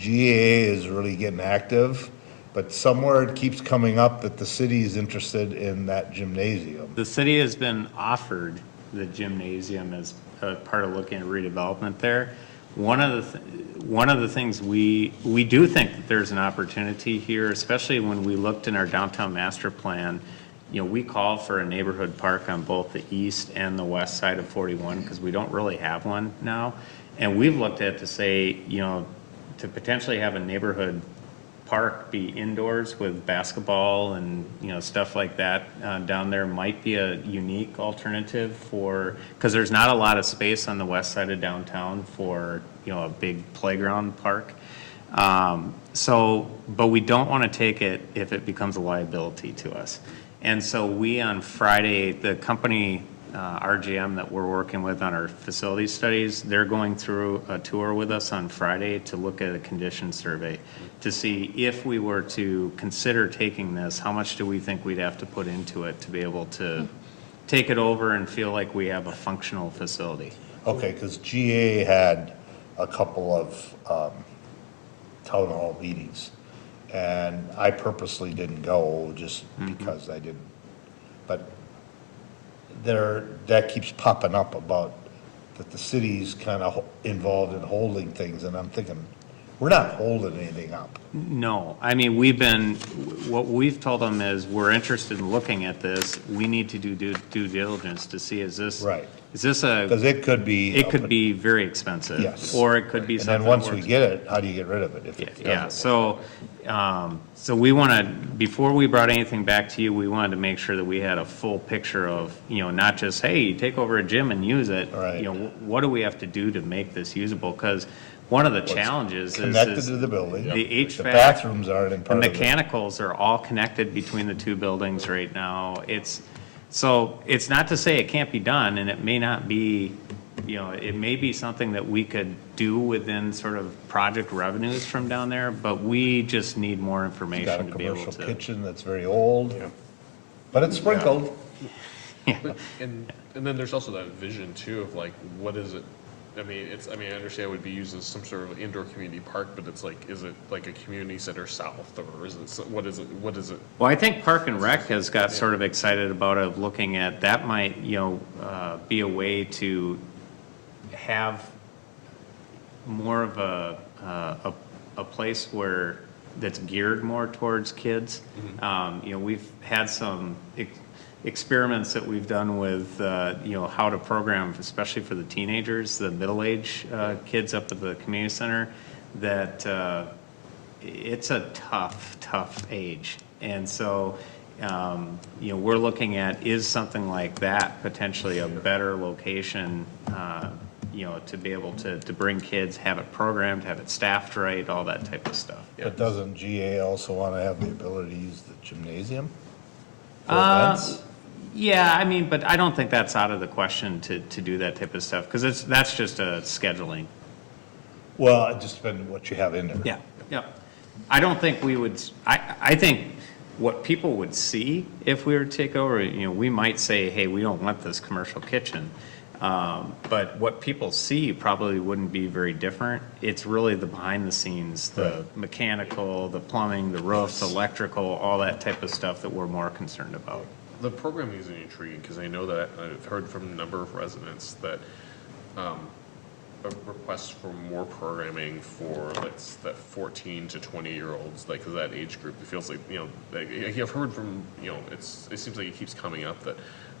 GA is really getting active, but somewhere it keeps coming up that the city is interested in that gymnasium. The city has been offered the gymnasium as a part of looking at redevelopment there. One of the things we do think that there's an opportunity here, especially when we looked in our downtown master plan. You know, we call for a neighborhood park on both the east and the west side of 41 because we don't really have one now. And we've looked at to say, you know, to potentially have a neighborhood park be indoors with basketball and, you know, stuff like that down there might be a unique alternative for, because there's not a lot of space on the west side of downtown for, you know, a big playground park. But we don't want to take it if it becomes a liability to us. And so we, on Friday, the company, RGM, that we're working with on our facility studies, they're going through a tour with us on Friday to look at a condition survey to see if we were to consider taking this, how much do we think we'd have to put into it to be able to take it over and feel like we have a functional facility. Okay, because GA had a couple of town hall meetings, and I purposely didn't go just because I didn't. But that keeps popping up about that the city's kind of involved in holding things, and I'm thinking, we're not holding anything up. No, I mean, what we've told them is, we're interested in looking at this. We need to do due diligence to see, is this Right. Because it could be. it could be very expensive. Yes. Or it could be And something. then once that we works. get it, how do you get rid of it if it Yeah, doesn't? so we want to, before we brought anything back to you, we wanted to make sure that we had a full picture of, you know, not just, hey, you take over a gym and use it. Right. You know, what do we have to do to make this usable? Because one of the challenges Connected is to the building. the HVAC. The bathrooms aren't in The part of it. mechanicals are all connected between the two buildings right now. So it's not to say it can't be done, and it may not be, you know, it may be something that we could do within sort of project revenues from down there, but we just need more It's got a information to be able commercial to. kitchen that's very old, but it's sprinkled. But, and then there's also that vision too of like, what is it? I mean, I understand it would be used as some sort of indoor community park, but it's like, is it like a community center south, or is it, what is it? Well, I think Park and Rec has got sort of excited about it, looking at, that might, you know, be a way to have more of a place where, that's geared more towards kids. You know, we've had some experiments that we've done with, you know, how to program, especially for the teenagers, the middle-age kids up at the community center, that it's a tough age. And so, you know, we're looking at, is something like that potentially a better location, you know, to be able to bring kids, have it programmed, have it staffed right, all that type of stuff. But doesn't GA also want to have the ability to use the gymnasium for Uh, events? Yeah, I mean, but I don't think that's out of the question to do that type of stuff, because that's just a scheduling. Well, it just depends what you have in there. Yeah. I don't think we would, I think what people would see if we were to take over, you know, we might say, hey, we don't want this commercial kitchen. But what people see probably wouldn't be very different. It's really the behind the scenes, the mechanical, the plumbing, the roofs, electrical, all that type of stuff that we're more concerned about. The programming is intriguing, because I know that I've heard from a number of residents that a request for more programming for like that 14 to 20-year-olds, like that age group. It feels like, you know, like, I've heard from, you know, it seems like it keeps coming up that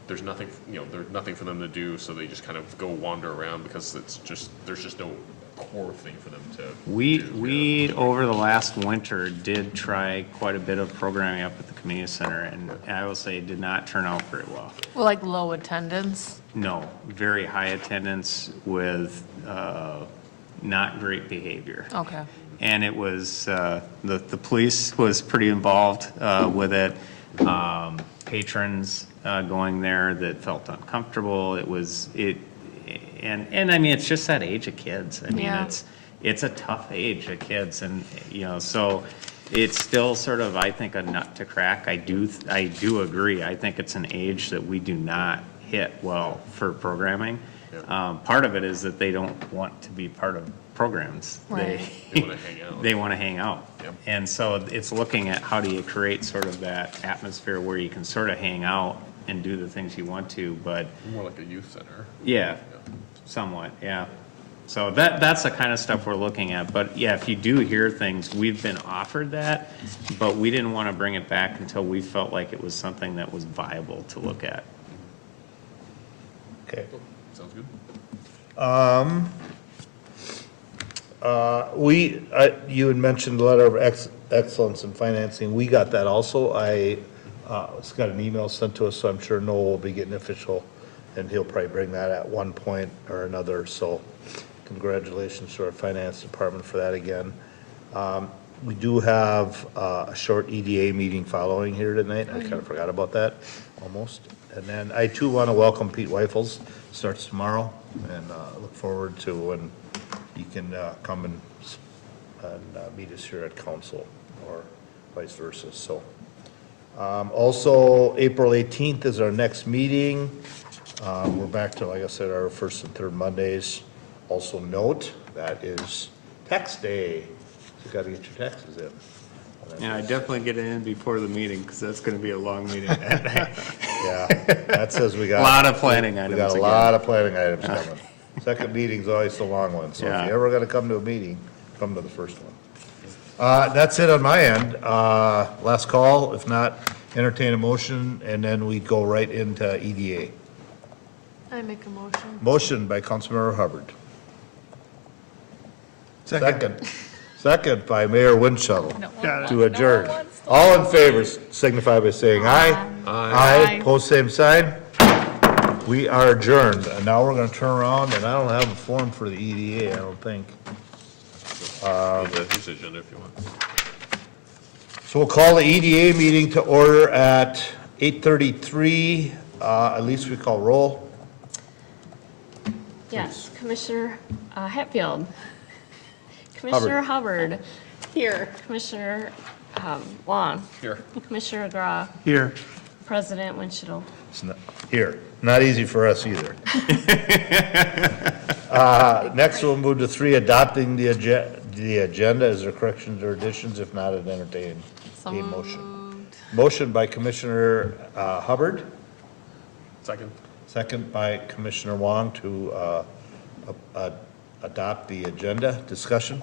there's nothing, you know, there's nothing for them to do, so they just kind of go wander around because there's just no core thing for them to We, over the last winter, did try quite a bit of programming up at the community center, and I will say it did not turn out very well. Well, like low attendance. No, very high attendance with not great behavior. Okay. And it was, the police was pretty involved with it. Patrons going there that felt uncomfortable. And I mean, it's just that age of kids. I mean, Yeah. it's a tough age of kids, and, so it's still sort of, I think, a nut to crack. I do agree. I think it's an age that we do not hit well for programming. Part of it is that they don't want to be part of programs. Right. They want to hang out. They want to hang out. Yep. And so it's looking at how do you create sort of that atmosphere where you can sort of hang out and do the things you want to, but More like a youth center. yeah, somewhat, yeah. So that's the kind of stuff we're looking at, but yeah, if you do hear things, we've been offered that, but we didn't want to bring it back until we felt like it was something that was viable to look at. Okay. Sounds good. You had mentioned the letter of excellence in financing. We got that also. It's got an email sent to us, so I'm sure Noel will be getting official, and he'll probably bring that at one point or another. So congratulations to our finance department for that again. We do have a short EDA meeting following here tonight. I kind of forgot about that, almost. And then I too want to welcome Pete Weifels. Starts tomorrow, and look forward to when you can come and meet us here at council, or vice versa. So, also, April 18th is our next meeting. We're back to, like I said, our first and third Mondays. Also note, that is tax day. So you got to get your taxes in. Yeah, I definitely get it in before the meeting, because that's going to be a long meeting that night. Yeah, that says we got. A lot of planning We items got a again. lot of planning items coming. Second meeting's always the long one, so if Yeah. you ever gotta come to a meeting, come to the first one. That's it on my end. Last call, if not, entertain a motion, and then we go right into EDA. I make a motion. Motion by Councilmember Hubbard. Second by Mayor Winchell to adjourn. All in favor signify by saying aye. Aye. Pose same sign. We are adjourned, and now we're gonna turn around, and I don't have a form for the EDA, I don't think. Here's the agenda if you want. So we'll call the EDA meeting to order at 8:33, at least we call roll. Yes, Commissioner Hatfield. Commissioner Hubbard. Here. Commissioner Wong. Here. Commissioner McGraw. Here. President Winchell. It's not, here, not easy for us either. Next, we'll move to 3, adopting the agenda. Is there corrections or additions? If not, I'd entertain a motion. Motion by Commissioner Hubbard. Second by Commissioner Wong to adopt the agenda. Discussion?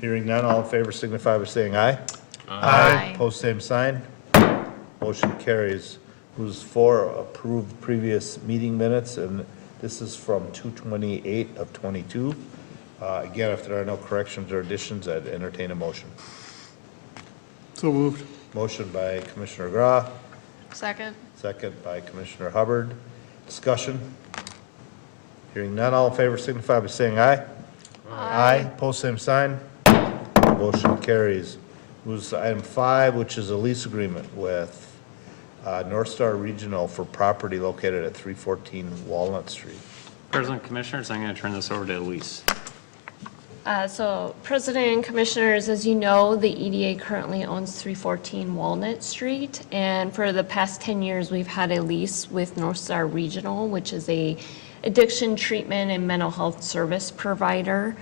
Hearing none, all in favor signify by saying aye. Aye. Post same sign. Motion carries. Moves 4, approved previous meeting minutes, and this is from 2/28 of 22. Again, if there are no corrections or additions, I'd entertain a motion. So moved. Motion by Commissioner Gra, Second. second by Commissioner Hubbard. Discussion? Hearing none, all in favor signify by saying aye. Aye. Post same sign. Motion carries. Moves to item 5, which is a lease agreement with North Star Regional for property located at 314 Walnut Street. President, Commissioners, I'm going to turn this over to Elise. So President and Commissioners, as you know, the EDA currently owns 314 Walnut Street. And for the past 10 years, we've had a lease with North Star Regional, which is a addiction treatment and mental health service provider.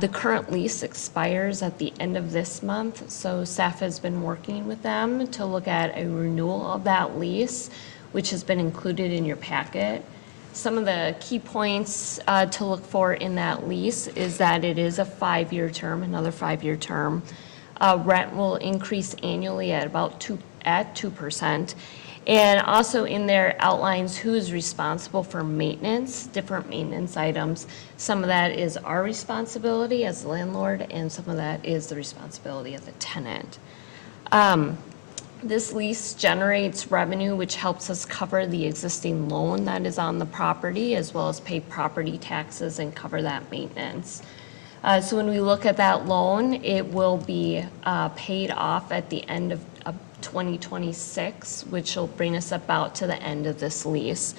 The current lease expires at the end of this month, so staff has been working with them to look at a renewal of that lease, which has been included in your packet. Some of the key points to look for in that lease is that it is a 5-year term, another 5-year term. Rent will increase annually at about 2%. And also in there outlines who is responsible for maintenance, different maintenance items. Some of that is our responsibility as the landlord, and some of that is the responsibility of the tenant. This lease generates revenue, which helps us cover the existing loan that is on the property, as well as pay property taxes and cover that maintenance. So when we look at that loan, it will be paid off at the end of 2026, which will bring us about to the end of this lease.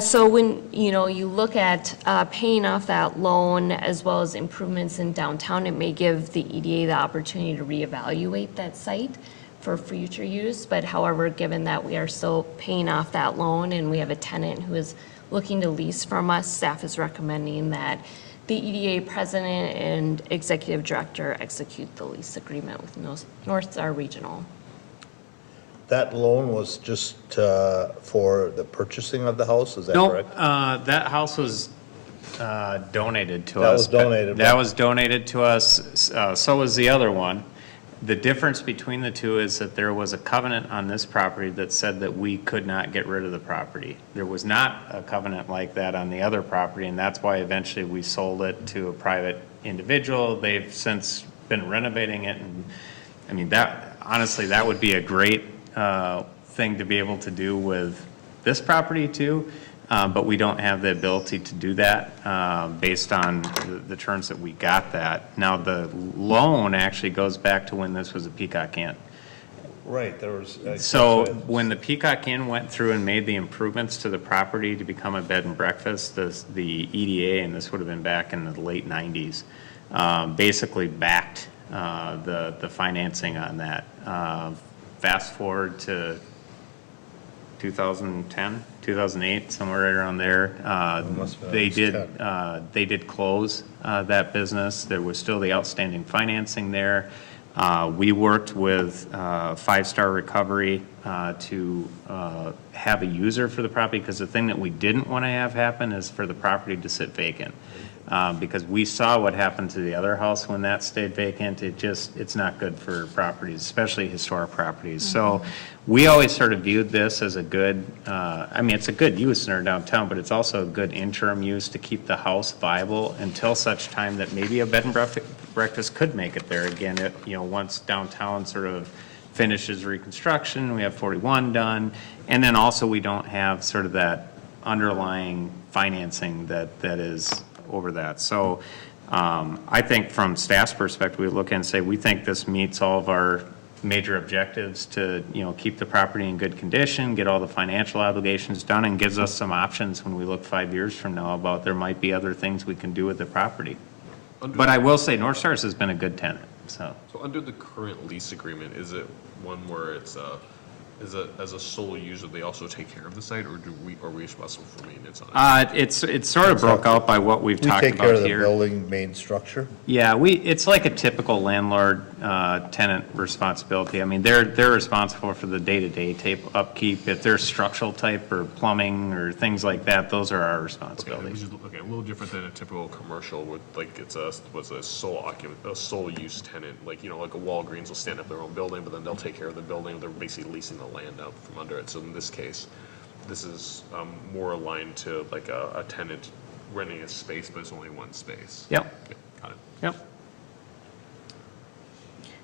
So when, you look at paying off that loan as well as improvements in downtown, it may give the EDA the opportunity to reevaluate that site for future use. But however, given that we are still paying off that loan and we have a tenant who is looking to lease from us, staff is recommending that the EDA president and executive director execute the lease agreement with North Star Regional. That loan was just for the purchasing of the house, is that correct? No, that house was donated to us. That was donated. That was donated to us, so was the other one. The difference between the two is that there was a covenant on this property that said that we could not get rid of the property. There was not a covenant like that on the other property, and that's why eventually we sold it to a private individual. They've since been renovating it, and I mean, that, honestly, that would be a great thing to be able to do with this property too, but we don't have the ability to do that based on the terms that we got that. Now, the loan actually goes back to when this was a Peacock Inn. Right, there was. So when the Peacock Inn went through and made the improvements to the property to become a bed and breakfast, the EDA, and this would have been back in the late 90s, basically backed the financing on that. Fast forward to 2010, 2008, somewhere right around there. They did close that business. There was still the outstanding financing there. We worked with Five Star Recovery to have a user for the property, because the thing that we didn't want to have happen is for the property to sit vacant. Because we saw what happened to the other house when that stayed vacant. It's not good for properties, especially historic properties. So we always sort of viewed this as a good, it's a good use in our downtown, but it's also a good interim use to keep the house viable until such time that maybe a bed and breakfast could make it there again. Once downtown sort of finishes reconstruction, we have 41 done, and then also we don't have sort of that underlying financing that is over that. So I think from staff's perspective, we look and say, we think this meets all of our major objectives to, keep the property in good condition, get all the financial obligations done, and gives us some options when we look 5 years from now about there might be other things we can do with the property. But I will say North Stars has been a good tenant, so. So under the current lease agreement, is it one where it's as a sole user, they also take care of the site, or are we responsible for maintenance on it? It's sort of broke out by what we've talked We take care about of the here. building main structure? Yeah, it's like a typical landlord tenant responsibility. I mean, they're responsible for the day-to-day upkeep. If there's structural type or plumbing or things like that, those are our responsibilities. Okay, a little different than a typical commercial with, like, it's a sole use tenant, like, like a Walgreens will stand up their own building, but then they'll take care of the building. They're basically leasing the land out from under it. So in this case, this is more aligned to like a tenant renting a space, but it's only one space. Yep. Okay, got it. Yep.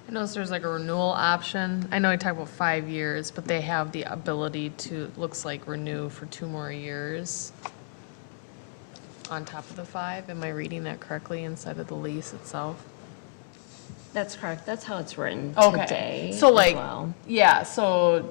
I notice there's like a renewal option. I know we talked about 5 years, but they have the ability to, looks like, renew for 2 more years on top of the 5. Am I reading that correctly inside of the lease itself? That's correct. That's how it's written today So like, as well. yeah, so,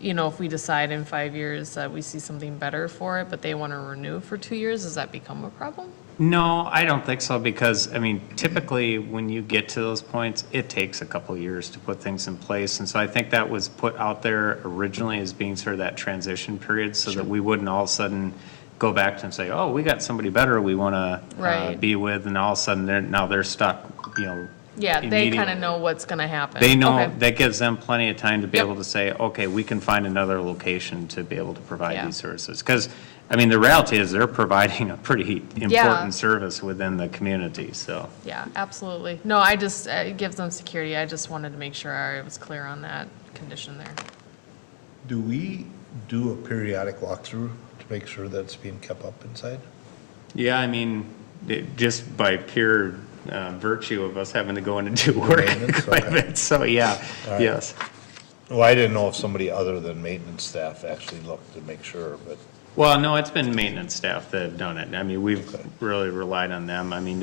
if we decide in 5 years that we see something better for it, but they want to renew for 2 years, does that become a problem? No, I don't think so, because, typically, when you get to those points, it takes a couple of years to put things in place. And so I think that was put out there originally as being sort of that transition period, so that we wouldn't all of a sudden go back to and say, oh, we got somebody better we want to Right. be with, and all of a sudden, they're stuck, Yeah, they immediate- kind of know what's going to happen. They know, Okay. that gives them plenty of time to be Yep. able to say, okay, we can find another location to be able to provide Yeah. these services. Because, the reality is they're providing a pretty important service within the community, so. Yeah, absolutely. No, I just, it gives them security. I just wanted to make sure I was clear on that condition there. Do we do a periodic walkthrough to make sure that it's being kept up inside? Yeah, I mean, just by pure virtue of us having to go in and do work Maintenance, quite a okay. bit, so yeah, All right. yes. Well, I didn't know if somebody other than maintenance staff actually looked to make sure, but, Well, no, it's been maintenance staff that have done it. I mean, we've really relied on them. I mean,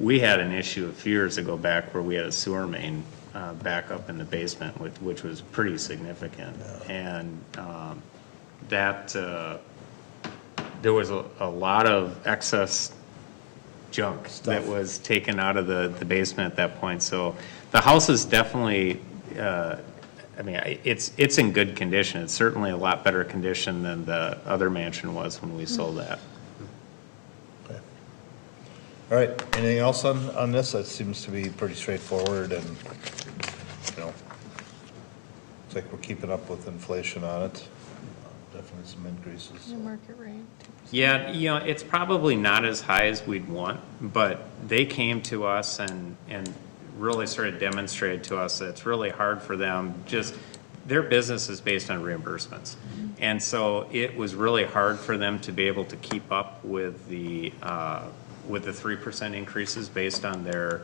we had an issue a few years ago back where we had a sewer main back up in the basement, which was pretty significant. And there was a lot of excess junk that was taken out of the basement at that point. So the house is definitely, I mean, it's in good condition. It's certainly a lot better condition than the other mansion was when we sold that. okay. All right, anything else on this? That seems to be pretty straightforward and, you know, it's like we're keeping up with inflation on it. Definitely some increases. New market rate. Yeah, you know, it's probably not as high as we'd want, but they came to us and really sort of demonstrated to us that it's really hard for them, just, their business is based on reimbursements. And so it was really hard for them to be able to keep up with the 3% increases based on their,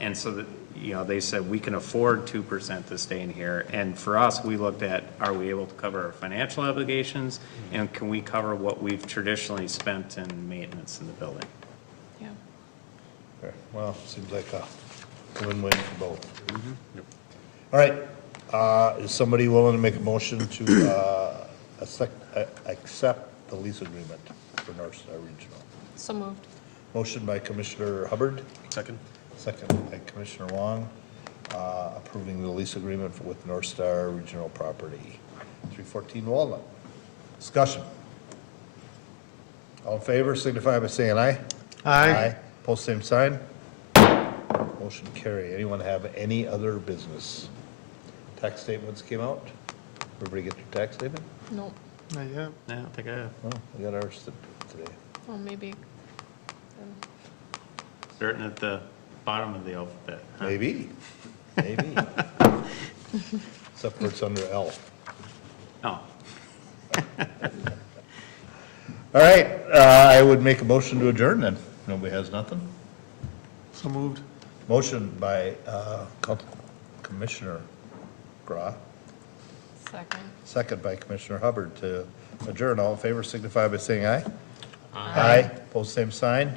and so that, you know, they said, we can afford 2% to stay in here. And for us, we looked at, are we able to cover our financial obligations? And can we cover what we've traditionally spent in maintenance in the building? Yeah. Okay, well, seems like a win-win for both. All right, is somebody willing to make a motion to accept the lease agreement for North Star Regional? So moved. Motion by Commissioner Hubbard, Second. second by Commissioner Wong, approving the lease agreement with North Star Regional Property, 314 Walnut. Discussion. All in favor, signify by saying aye. Aye. Post same sign. Motion carry. Anyone have any other business? Tax statements came out. Everybody get your tax statement? Nope. Not yet. I don't think I have. Oh, we got ours today. Well, maybe. Starting at the bottom of the alphabet. huh? Maybe, maybe. Except for it's under L. Oh, All right, I would make a motion to adjourn then. Nobody has nothing? So moved. Motion by Commissioner Gra, Second. second by Commissioner Hubbard to adjourn. All in favor signify by saying aye. Aye. Post same sign.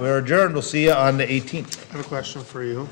We're adjourned. We'll see you on the 18th. I have a question for you.